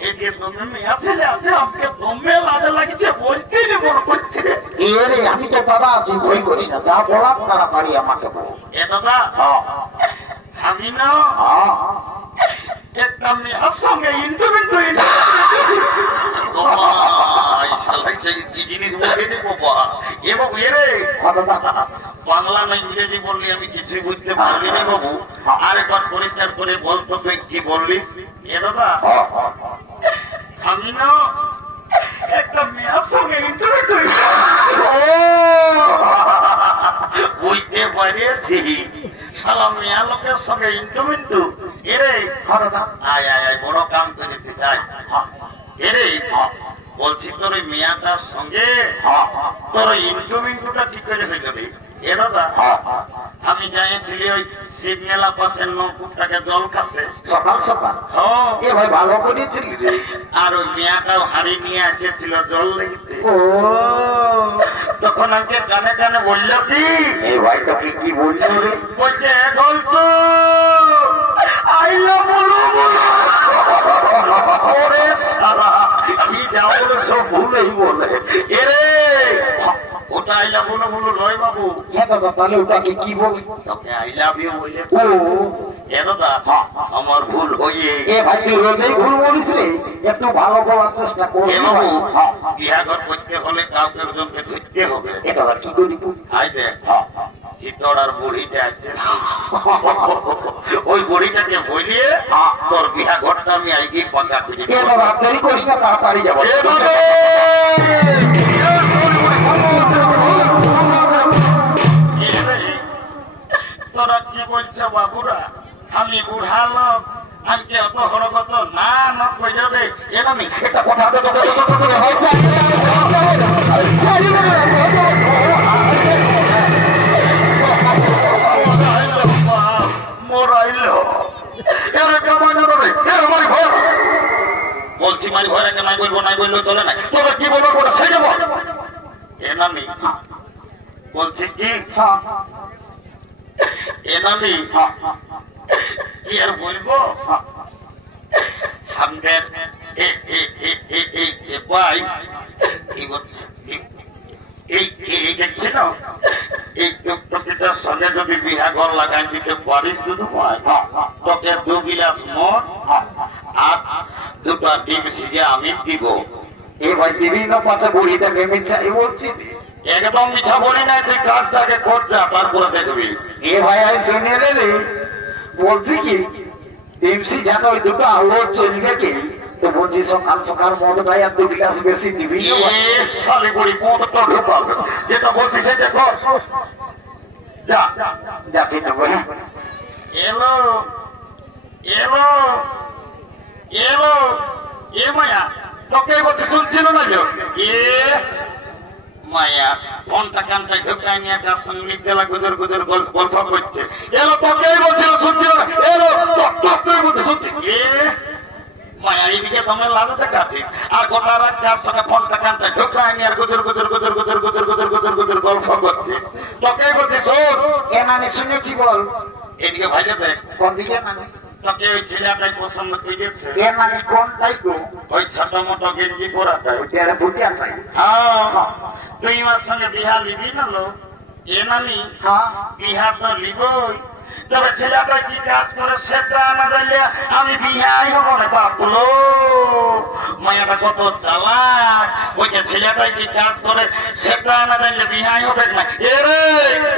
এই যে তুমি মেয়া ছেলে আছে আমাকে দমে লাজে লাগছে বলতে নি বড় করছে এরে আমি তো দাদা আছি বই করি না যা বলা তাড়াতাড়ি আমাকে বল এ দাদা আমি না একটা মেয়ের সঙ্গে ইন্টারভিউ বাংলা না ইংরেজি বললি আমি কিছুই বুঝতে পারবি না বাবু আর একবার পরিষ্কার করে বলতো তুই কি বললি এ দাদা আমি না একটা মেয়ের সঙ্গে ইন্টারভিউ বুঝতে পারিয়েছি শালা মেয়া লোকের সঙ্গে ইন্টারভিউ এরে আয় আয় আয় বড় কাম করেছিস আয় এরে বলছি তোর ওই মেয়াটার সঙ্গে তোর ইন্টারভিউটা কি করে হয়ে যাবে এ দাদা আমি যাইছিলি ওই শিব মেলা পাশের নৌকুরটাকে জল খাতে সকাল সকাল ভাই ভালো করেছিলি আর ওই মেয়াটাও হাড়ি নিয়ে এসেছিল জল লেগেছে তখন আমাকে কানে কানে বললো কি এই ভাই তোকে কি বললো রে বলছে গল্প আইলো বলো ওরে সারা কি যাও সব ভুলেই বলে এরে ওটা আইলা বলো বলো নয় বাবু তাহলে ওটাকে কি বলি তোকে আই লাভ ইউ বলে দাদা আমার ভুল হয়ে ভাই তুই রোজেই ভুল বলিস একটু ভালো বলার চেষ্টা করবি বাবু বিহাঘর করতে হলে কাউকে একজনকে ধরতে হবে এটা কি করি আই দেখ চিতড়ার বুড়িটা আছে ওই বুড়িটাকে বলিয়ে তোর বিহাঘরটা আমি আইগি পাকা খুঁজে দেরি করিস না তাড়াতাড়ি যাবো তোরা কি বলছে বাবুরা আমি বুড়া লোক আজকে অত হরগত না না কই যাবে এরকমই একটা কথা বলছি মারি ভয় রাখে নাই বলবো নাই বললো চলে না তোরা কি বলবো সেই যাবো এ নামি বলছি কি এ নামি কি আর বলবো আমাদের এই দেখছি না এই প্রকৃতির সঙ্গে যদি বিহাঘর লাগাই দিতে পারিস শুধু তোকে 2 গিলাস মদ আর দুটো ডিম সিজে আমি দিব। এ ভাই বিভিন্ন পথে বুড়িটাকে মিথ্যাই বলছি। একদম মিথ্যা বলি নাই, তুই কাজটাকে কর যা, তারপরে দেখবি। এ ভাই আমি শুনে রে বলছি কি ডিম সিজানো ওই দুটো আউট চলবে কি? তো বলছি সকাল সকাল মদ ভাই আর 2 গ্লাস বেশি দিবি। সালে বড়ি মদ তো ঢুকাবে, যেটা বলছি সেটা কর। যা যাচ্ছি তো ভাই। এলো এলো এলো এ মায়া, তোকে বলতে শুনছিল না যে এ মায়া ফোনটা কানটায় ঢুকায় নিয়ে তার সঙ্গে নির্দেলা গুজর গুজর গল্প করছে। এলো তোকেই বলছিল, শুনছিল না। এলো তোকেই বলতে শুনছি। এ মায়া এইদিকে তোমার লালু দেখাচ্ছি, আর গোটা রাত তার সঙ্গে ফোনটা কানটায় ঢুকায় নিয়ে আর গুজর গুজর গুজর গুজর গুজর গুজর গুজর গুজর গল্প করছে। তোকেই বলছি শোন। এ মানে শুনেছি বল। এদিকে ভাইজে দেখ কোন দিকে মানে? তোকে ওই ছেলেটাই পছন্দ করেছে। এ মানে কোনটাই গো? ওই ছোট মোটো গেঞ্জি পরাটাই। ওইটা আর বুটিয়াটাই। হ্যাঁ, তুই আমার সঙ্গে বিহা লিবি না লো? এ নানি হ্যাঁ বিহা তো লিবই, তবে ছেলেটা কি কাজ করে সেটা না জানলে আমি বিহাই হবো না বাপলো। মায়াটা কত চালাক, ওই যে ছেলেটাই কি কাজ করে সেটা না জানলে বিহাই হবে না। এ রে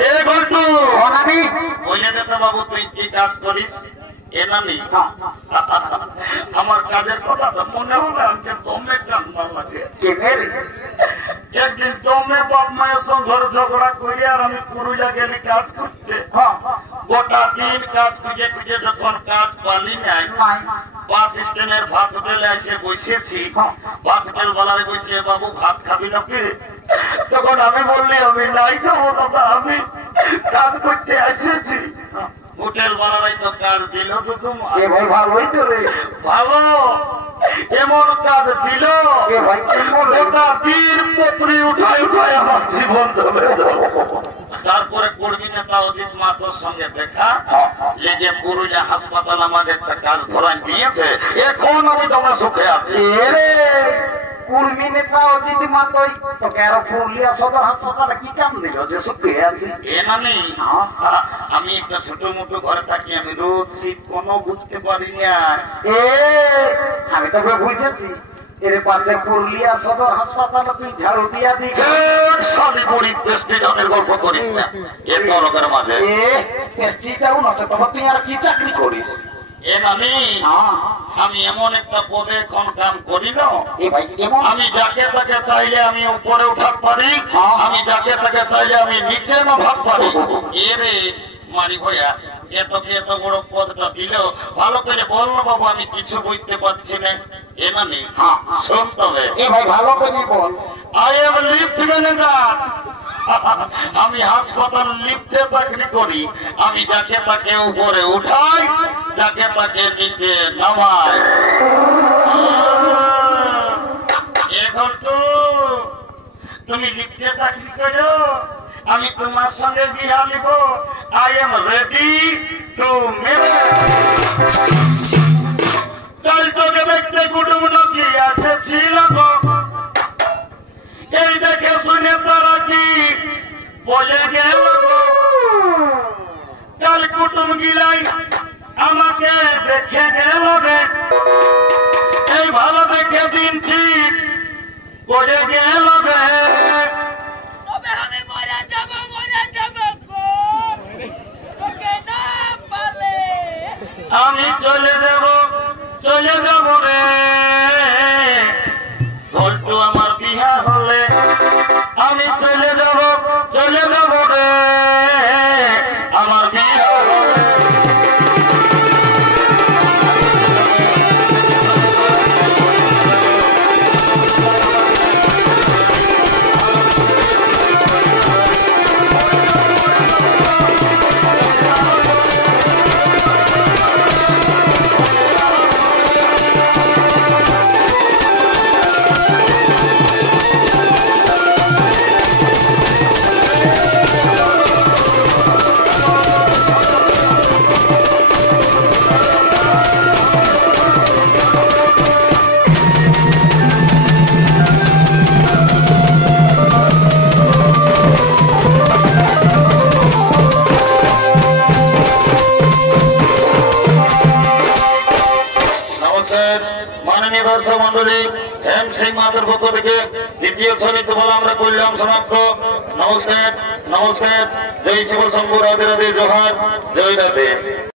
এ ঘন্টু, ওই যে তো বাবু তুই কি কাজ করিস? এ নানি আমার কাজের কথা তো মনে হলো আমাকে দমে কান্না লাগে। একদিন দমে বাপ মায়ের সঙ্গে ঝগড়া করি আর আমি পুরুলিয়া গেলি কাজ করতে। গোটা দিন কাজ খুঁজে খুঁজে যখন কাজ পালি নাই, বাস স্ট্যান্ডের ভাত হোটেলে এসে বসেছি। ভাত হোটেল বলারে বলছে বাবু ভাত খাবি নাকি? তখন আমি বললি আমি নাই খাবো দাদা, আমি কাজ করতে এসেছি। হোটেল বানারাই তো কাজ দিল তো তোমার ভালোই তো রে, ভালো এমন কাজ দিল গোটা বীর পত্রী উঠায় উঠায় আমার জীবন চলে যাবো। তারপরে কর্মী নেতা অজিত মাতোর সঙ্গে দেখা, লেগে পুরুলিয়া হাসপাতাল আমাদের একটা কাজ ধরান দিয়েছে। এখন আমি তোমার সুখে আছি। কর্মী নেতা অজিত মাতোই তোকে আরো পুরুলিয়া সদর হাসপাতালে কি কাম দিল যে সুখে আছি? এ নানি আমি একটা ছোট মোটো ঘরে থাকি, আমি রোজ শীত কোনো বুঝতে পারি না। আমি তোকে বুঝেছি, এর পাশে পুরুলিয়া সদর হাসপাতালে তুই ঝাড়ু দিয়া দিই সবই করি প্রেস্টিজনের গল্প করিস না এ তরকের মাঝে। প্রেস্টিজটাও নষ্ট, তবে তুই আর কি চাকরি করিস? এ নানি আমি এমন একটা পদে কোন কাম করি না, আমি যাকে তাকে চাইলে আমি উপরে উঠাতে পারি, আমি যাকে তাকে চাইলে আমি নিচে নামাতে পারি। এরে মারি ভয়া এত বড় পদটা দিলেও ভালো করে বললো বাবু আমি কিছু বুঝতে পারছি না। এ নানি শুনতে হবে, ভালো করে বল। আই এম লিফট ম্যানেজার, আমি হাসপাতাল লিফটে চাকরি করি। আমি যাকে তাকে উপরে উঠাই, যাকে তাকে নিচে নামাই। এখন তো তুমি লিফটে চাকরি করো, আমি তোমার সঙ্গে বিয়া নিব। I am ready to marriage. কাল তোকে দেখতে কুটুম কি এসেছিল গো, এই দেখে শুনে তারা কি বলে গেল গো। কাল কুটুম গিলাই আমাকে দেখে গেল রে, এই ভালো দেখে দিন ঠিক করে গেল রে। আমি চলে যাব রে, ঘন্টু আমার বিয়া হলে আমি চলে যাব রে, আমার বিয়া হলে। দর্শক মন্ডলী হেম সিং মাতার পক্ষ থেকে দ্বিতীয় সমিত বলে আমরা করলাম সমাপ্ত। নমস্কার নমস্কার। জয় শিব শম্ভু, রাধে রাধে, জোহার, জয় রাধে।